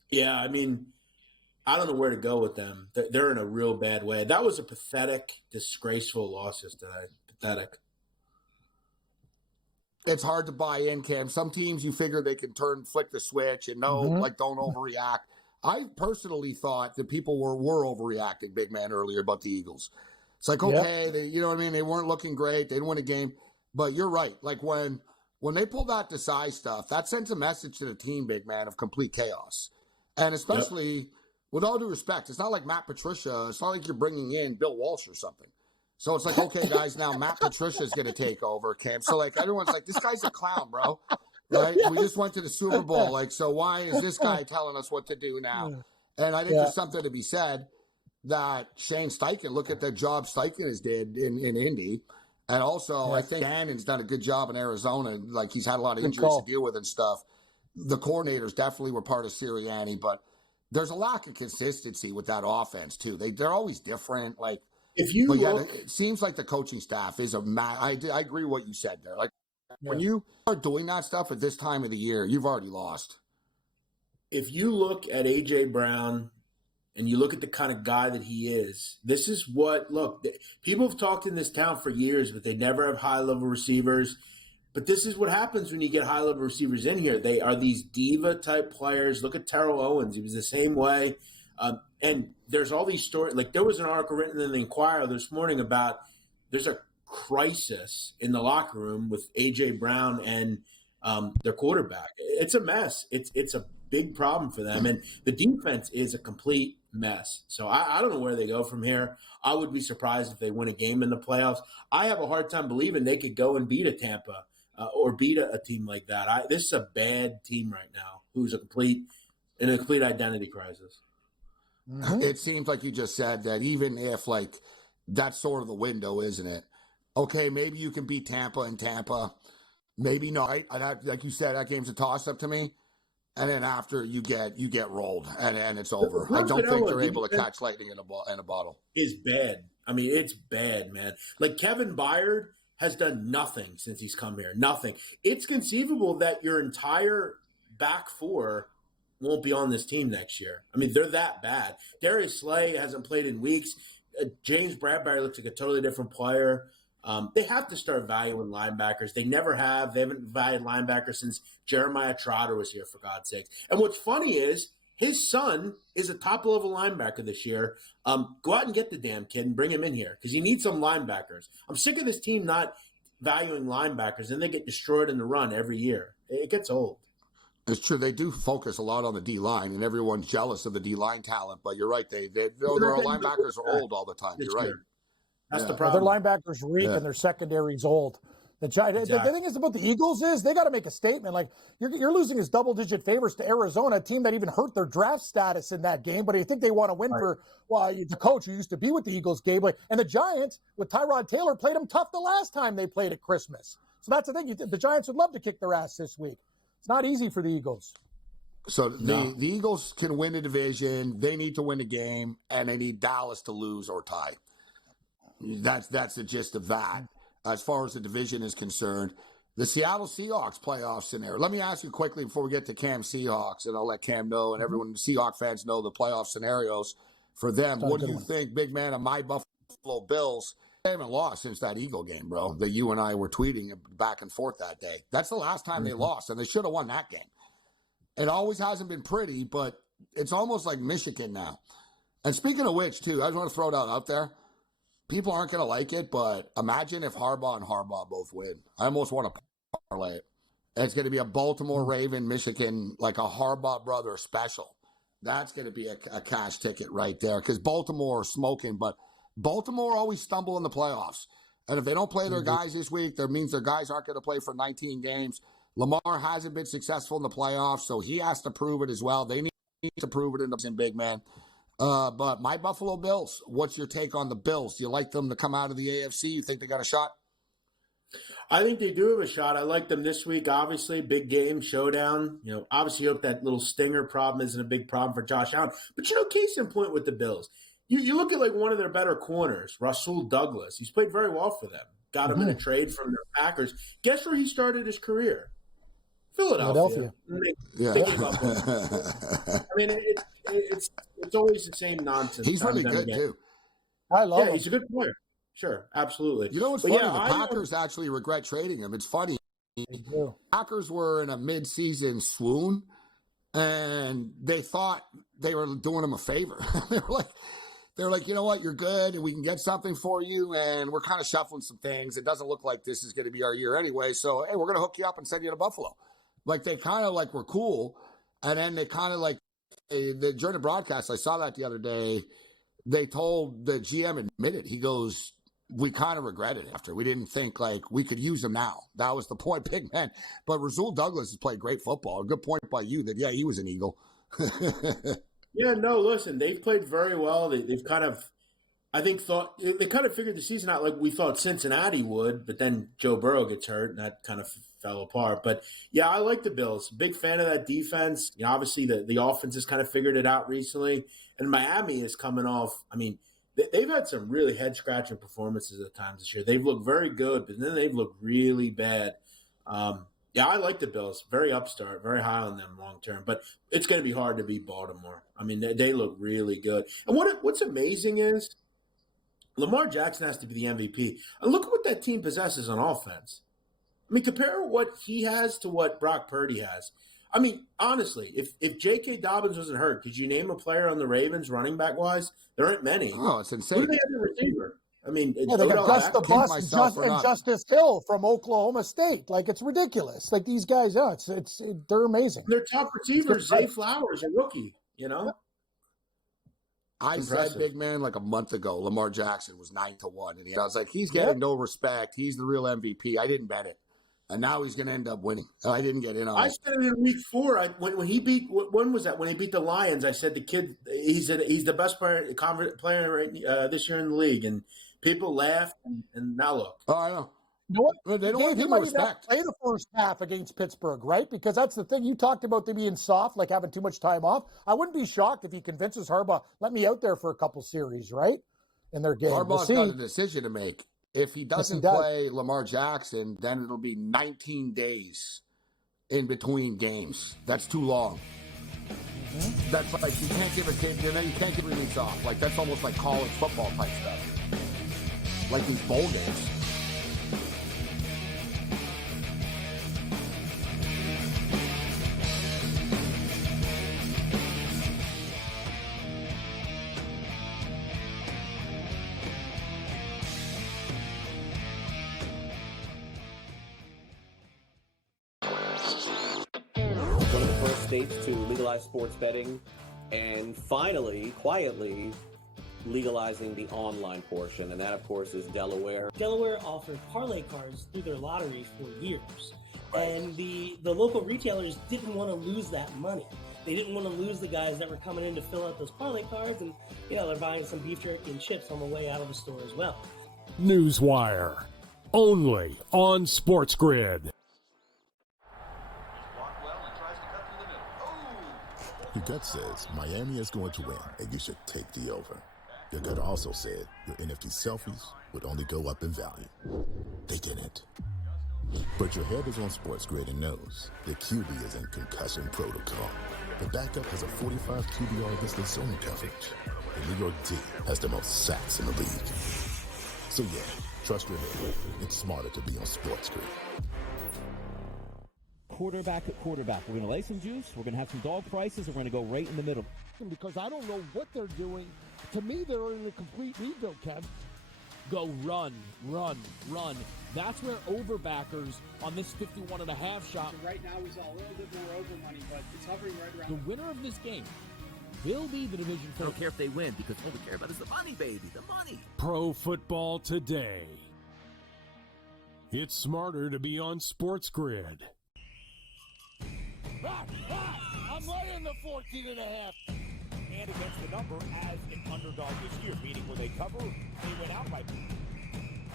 yeah, I mean, I don't know where to go with them. They're in a real bad way. That was a pathetic, disgraceful loss yesterday. Pathetic. It's hard to buy in, Cam. Some teams you figure they can flick the switch and don't overreact. I personally thought that people were overreacting, big man, earlier about the Eagles. It's like, okay, they, you know what I mean? They weren't looking great. They didn't win a game. But you're right. Like when they pulled out the size stuff, that sends a message to the team, big man, of complete chaos. And especially, with all due respect, it's not like Matt Patricia. It's not like you're bringing in Bill Walsh or something. So it's like, okay, guys, now Matt Patricia's going to take over, Cam. So, like, everyone's like, this guy's a clown, bro. Right? We just went to the Super Bowl. Like, so why is this guy telling us what to do now? And I think there's something to be said that Shane Steichen, look at the job Steichen has did in Indy. And also, I think Shannon's done a good job in Arizona. Like, he's had a lot of injuries to deal with and stuff. The coordinators definitely were part of Sirianni, but there's a lack of consistency with that offense, too. They're always different. Like, if you look, it seems like the coaching staff is I agree with what you said there. Like when you are doing that stuff at this time of the year, you've already lost. If you look at A.J. Brown and you look at the kind of guy that he is, this is what, look, people have talked in this town for years, but they never have high-level receivers. But this is what happens when you get high-level receivers in here. They are these diva-type players. Look at Terrell Owens. He was the same way. And there's all these stories. Like there was an article written in the Inquirer this morning about there's a crisis in the locker room with A.J. Brown and their quarterback. It's a mess. It's a big problem for them. And the defense is a complete mess. So I don't know where they go from here. I would be surprised if they win a game in the playoffs. I have a hard time believing they could go and beat a Tampa or beat a team like that. This is a bad team right now who's in a complete identity crisis. It seems like you just said that even if, like, that's sort of the window, isn't it? Okay, maybe you can beat Tampa in Tampa. Maybe not. Like you said, that game's a toss-up to me. And then after you get rolled, and it's over. I don't think they're able to catch lightning in a bottle. Is bad. I mean, it's bad, man. Like, Kevin Byard has done nothing since he's come here. Nothing. It's conceivable that your entire back four won't be on this team next year. I mean, they're that bad. Darius Slay hasn't played in weeks. James Bradbury looks like a totally different player. They have to start valuing linebackers. They never have. They haven't valued linebackers since Jeremiah Trotter was here, for God's sake. And what's funny is his son is a top-level linebacker this year. Go out and get the damn kid and bring him in here because you need some linebackers. I'm sick of this team not valuing linebackers, and they get destroyed in the run every year. It gets old. It's true. They do focus a lot on the D-line, and everyone's jealous of the D-line talent. But you're right. Their linebackers are old all the time. You're right. That's the problem. Their linebackers reek and their secondary's old. The thing is about the Eagles is they got to make a statement. Like you're losing as double-digit favorites to Arizona, a team that even hurt their draft status in that game. But I think they want to win the coach who used to be with the Eagles, Gabriel, and the Giants with Tyrod Taylor played them tough the last time they played at Christmas. So that's the thing. The Giants would love to kick their ass this week. It's not easy for the Eagles. So the Eagles can win the division. They need to win the game, and they need Dallas to lose or tie. That's the gist of that. As far as the division is concerned, the Seattle Seahawks playoff scenario. Let me ask you quickly before we get to Cam Seahawks, and I'll let Cam know and everyone, Seahawks fans, know the playoff scenarios for them. What do you think, big man, of my Buffalo Bills? They haven't lost since that Eagle game, bro, that you and I were tweeting back and forth that day. That's the last time they lost, and they should have won that game. It always hasn't been pretty, but it's almost like Michigan now. And speaking of which, too, I just want to throw that out there. People aren't going to like it, but imagine if Harbaugh and Harbaugh both win. I almost want to parlay it. It's going to be a Baltimore Raven, Michigan, like a Harbaugh brother special. That's going to be a cash ticket right there because Baltimore are smoking, but Baltimore always stumble in the playoffs. And if they don't play their guys this week, that means their guys aren't going to play for 19 games. Lamar hasn't been successful in the playoffs, so he has to prove it as well. They need to prove it in big man. But my Buffalo Bills, what's your take on the Bills? Do you like them to come out of the AFC? You think they got a shot? I think they do have a shot. I like them this week, obviously. Big game, showdown. Obviously hope that little stinger problem isn't a big problem for Josh Allen. But, case in point with the Bills. You look at, one of their better corners, Rasul Douglas. He's played very well for them. Got him in a trade from the Packers. Guess where he started his career? Philadelphia. Yeah. They gave up on him. I mean, it's always the same nonsense. He's really good, too. I love him. He's a good player. Sure, absolutely. You know what's funny? The Packers actually regret trading him. It's funny. The Packers were in a mid-season swoon, and they thought they were doing him a favor. They're like, you know what? You're good, and we can get something for you, and we're kind of shuffling some things. It doesn't look like this is going to be our year anyway, so, hey, we're going to hook you up and send you to Buffalo. They kind of were cool, and then they kind of during the broadcast, I saw that the other day, they told the GM admitted, he goes, we kind of regretted it after. We didn't think we could use him now. That was the point, big man. But Rasul Douglas has played great football. A good point by you that, he was an Eagle. Yeah, no, listen, they've played very well. They've kind of, I think, they kind of figured the season out like we thought Cincinnati would, but then Joe Burrow gets hurt, and that kind of fell apart. But, yeah, I like the Bills. Big fan of that defense. Obviously, the offense has kind of figured it out recently. And Miami is coming off, they've had some really head-scratching performances at times this year. They've looked very good, but then they've looked really bad. I like the Bills. Very upstart, very high on them long-term. But it's going to be hard to beat Baltimore. They look really good. And what's amazing is Lamar Jackson has to be the MVP. And look at what that team possesses on offense. Compare what he has to what Brock Purdy has. Honestly, if J.K. Dobbins wasn't hurt, could you name a player on the Ravens running back-wise? There aren't many. Oh, it's insane. Who do they have the receiver? They got Gus the Bus and Justice Hill from Oklahoma State. It's ridiculous. These guys, they're amazing. Their top receivers, Zay Flowers, a rookie, I said, big man, a month ago, Lamar Jackson was 9-1. And I was like, he's getting no respect. He's the real MVP. I didn't bet it. And now he's going to end up winning. I didn't get in on it. I said it in week 4. When he beat, when was that? When he beat the Lions, I said the kid, he's the best player this year in the league. And people laughed, and now look. Oh, I know. You know what? They don't give him respect. Play the first half against Pittsburgh, right? Because that's the thing. You talked about them being soft, having too much time off. I wouldn't be shocked if he convinces Harbaugh, let me out there for a couple series, right? In their game. Harbaugh's got a decision to make. If he doesn't play Lamar Jackson, then it'll be 19 days in between games. That's too long. Mm-hmm. That's you can't give a kid, and then you can't give a weeks off. That's almost like college football type stuff. These bowl games. States to legalize sports betting and finally, quietly, legalizing the online portion. And that, of course, is Delaware. Delaware offered parlay cards through their lottery for years. Right. And the local retailers didn't want to lose that money. They didn't want to lose the guys that were coming in to fill out those parlay cards. And, they're buying some beef jerky and chips on the way out of the store as well. Newswire. Only on SportsGrid. Your gut says Miami is going to win, and you should take the over. Your gut also said your NFT selfies would only go up in value. They didn't. But your head is on SportsGrid and knows the QB is in concussion protocol. The backup has a 45 QBR against the zone coverage. The New York D has the most sacks in the league. So yeah, trust your head. It's smarter to be on SportsGrid. Quarterback at quarterback. We're going to lay some juice. We're going to have some dog prices, and we're going to go right in the middle. Because I don't know what they're doing. To me, they're in a complete rebuild, Kev. Go run. That's where overbackers on this 51.5 shot. Right now, he's a little bit more over money, but it's hovering right around. The winner of this game will be the division I don't favorite. care if they win because all we care about is the money, baby, the money. Pro Football Today. It's smarter to be on SportsGrid. I'm laying the 14.5. And against the number as an underdog this year, meaning when they cover, they went outright.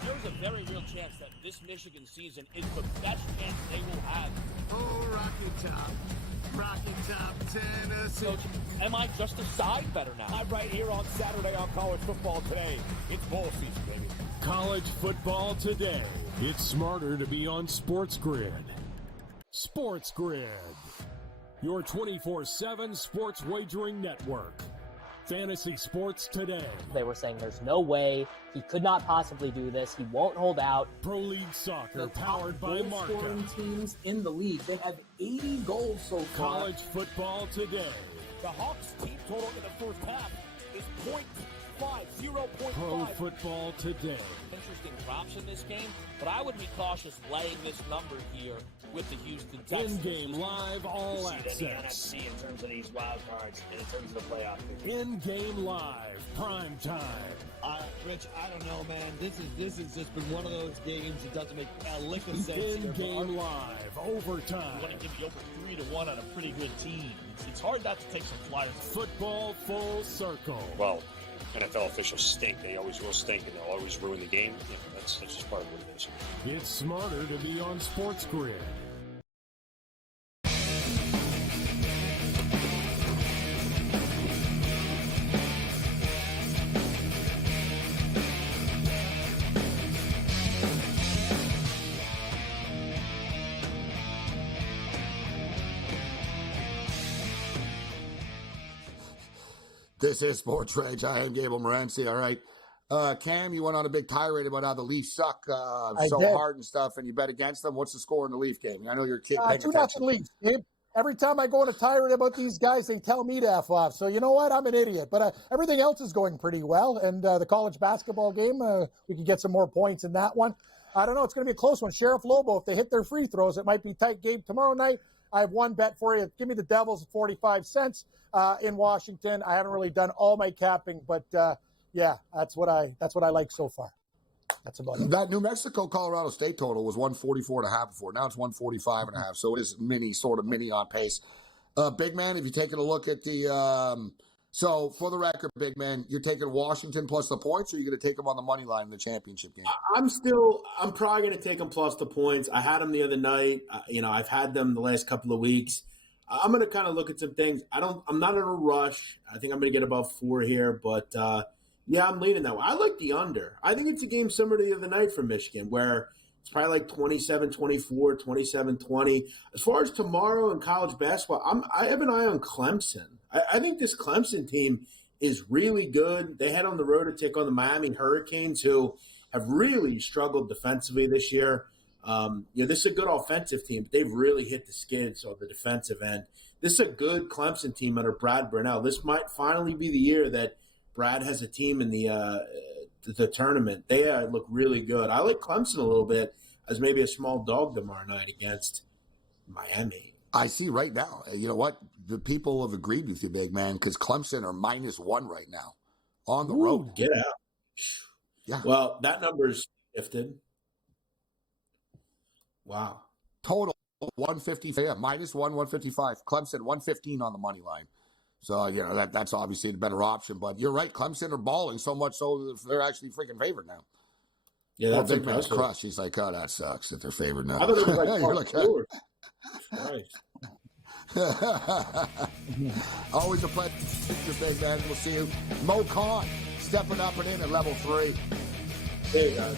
There's a very real chance that this Michigan season is the best chance they will have. Oh, Rocky Top, Tennessee. Coach, am I just a side better now? I'm right here on Saturday on College Football Today. It's bowl season, baby. College Football Today. It's smarter to be on SportsGrid. SportsGrid. Your 24/7 sports wagering network. Fantasy Sports Today. They were saying there's no way he could not possibly do this. He won't hold out. Pro League Soccer powered by Marca. Scoring teams in the league. They have 80 goals so far. College Football Today. The Hawks team total in the first half is 0.5. Pro Football Today. Interesting props in this game, but I would be cautious laying this number here with the Houston Texans. In-game live all access. The NFC in terms of these wild cards and in terms of the playoff picture. In-game live, prime time. Rich, I don't know, man. This has just been one of those games that doesn't make a lick of sense. In-game live, overtime. You want to give you over 3-1 on a pretty good team. It's hard not to take some flyers. Football full circle. Well, NFL officials stink. They always will stink, and they'll always ruin the game. You know, that's just part of what it is. It's smarter to be on SportsGrid. This is SportsRage. I am Gabriel Morency. All right. Cam, you went on a big tirade about how the Leafs suck so hard and stuff, and you bet against them. What's the score in the Leaf game? I know you're a kid. 2-0 Leafs. Every time I go on a tirade about these guys, they tell me to F off. So you know what? I'm an idiot. But everything else is going pretty well. And the college basketball game, we could get some more points in that one. I don't know. It's going to be a close one. Sheriff Lobo, if they hit their free throws, it might be tight game tomorrow night. I have one bet for you. Give me the Devils at 45 cents in Washington. I haven't really done all my capping, but yeah, that's what I like so far. That's about it. That New Mexico Colorado State total was 144.5 before. Now it's 145.5. So it is sort of mini on pace. Big man, if you're taking a look at the so for the record, big man, you're taking Washington plus the points, or you're going to take them on the money line in the championship game? I'm probably going to take them plus the points. I had them the other night. I've had them the last couple of weeks. I'm going to kind of look at some things. I'm not in a rush. I think I'm going to get about 4 here, but yeah, I'm leaning that way. I like the under. I think it's a game similar to the other night for Michigan, where it's probably like 27-24, 27-20. As far as tomorrow in college basketball, I have an eye on Clemson. I think this Clemson team is really good. They head on the road to take on the Miami Hurricanes, who have really struggled defensively this year. This is a good offensive team, but they've really hit the skids on the defensive end. This is a good Clemson team under Brad Burnell. This might finally be the year that Brad has a team in the tournament. They look really good. I like Clemson a little bit as maybe a small dog tomorrow night against Miami. I see right now. You know what? The people have agreed with you, big man, because Clemson are -1 right now on the road. Get out. Yeah. Well, that number's shifted. Wow. Total 155. Yeah, -1, 155. Clemson 115 on the money line. So, that's obviously the better option. But you're right. Clemson are balling so much so that they're actually freaking favored now. Yeah, that's big man's impressive. crushed. He's like, oh, that sucks that they're favored now. I thought it was You're like Christ. Always a pleasure, big man. We'll see you. Mo Khan stepping up and in at level 3. There you go.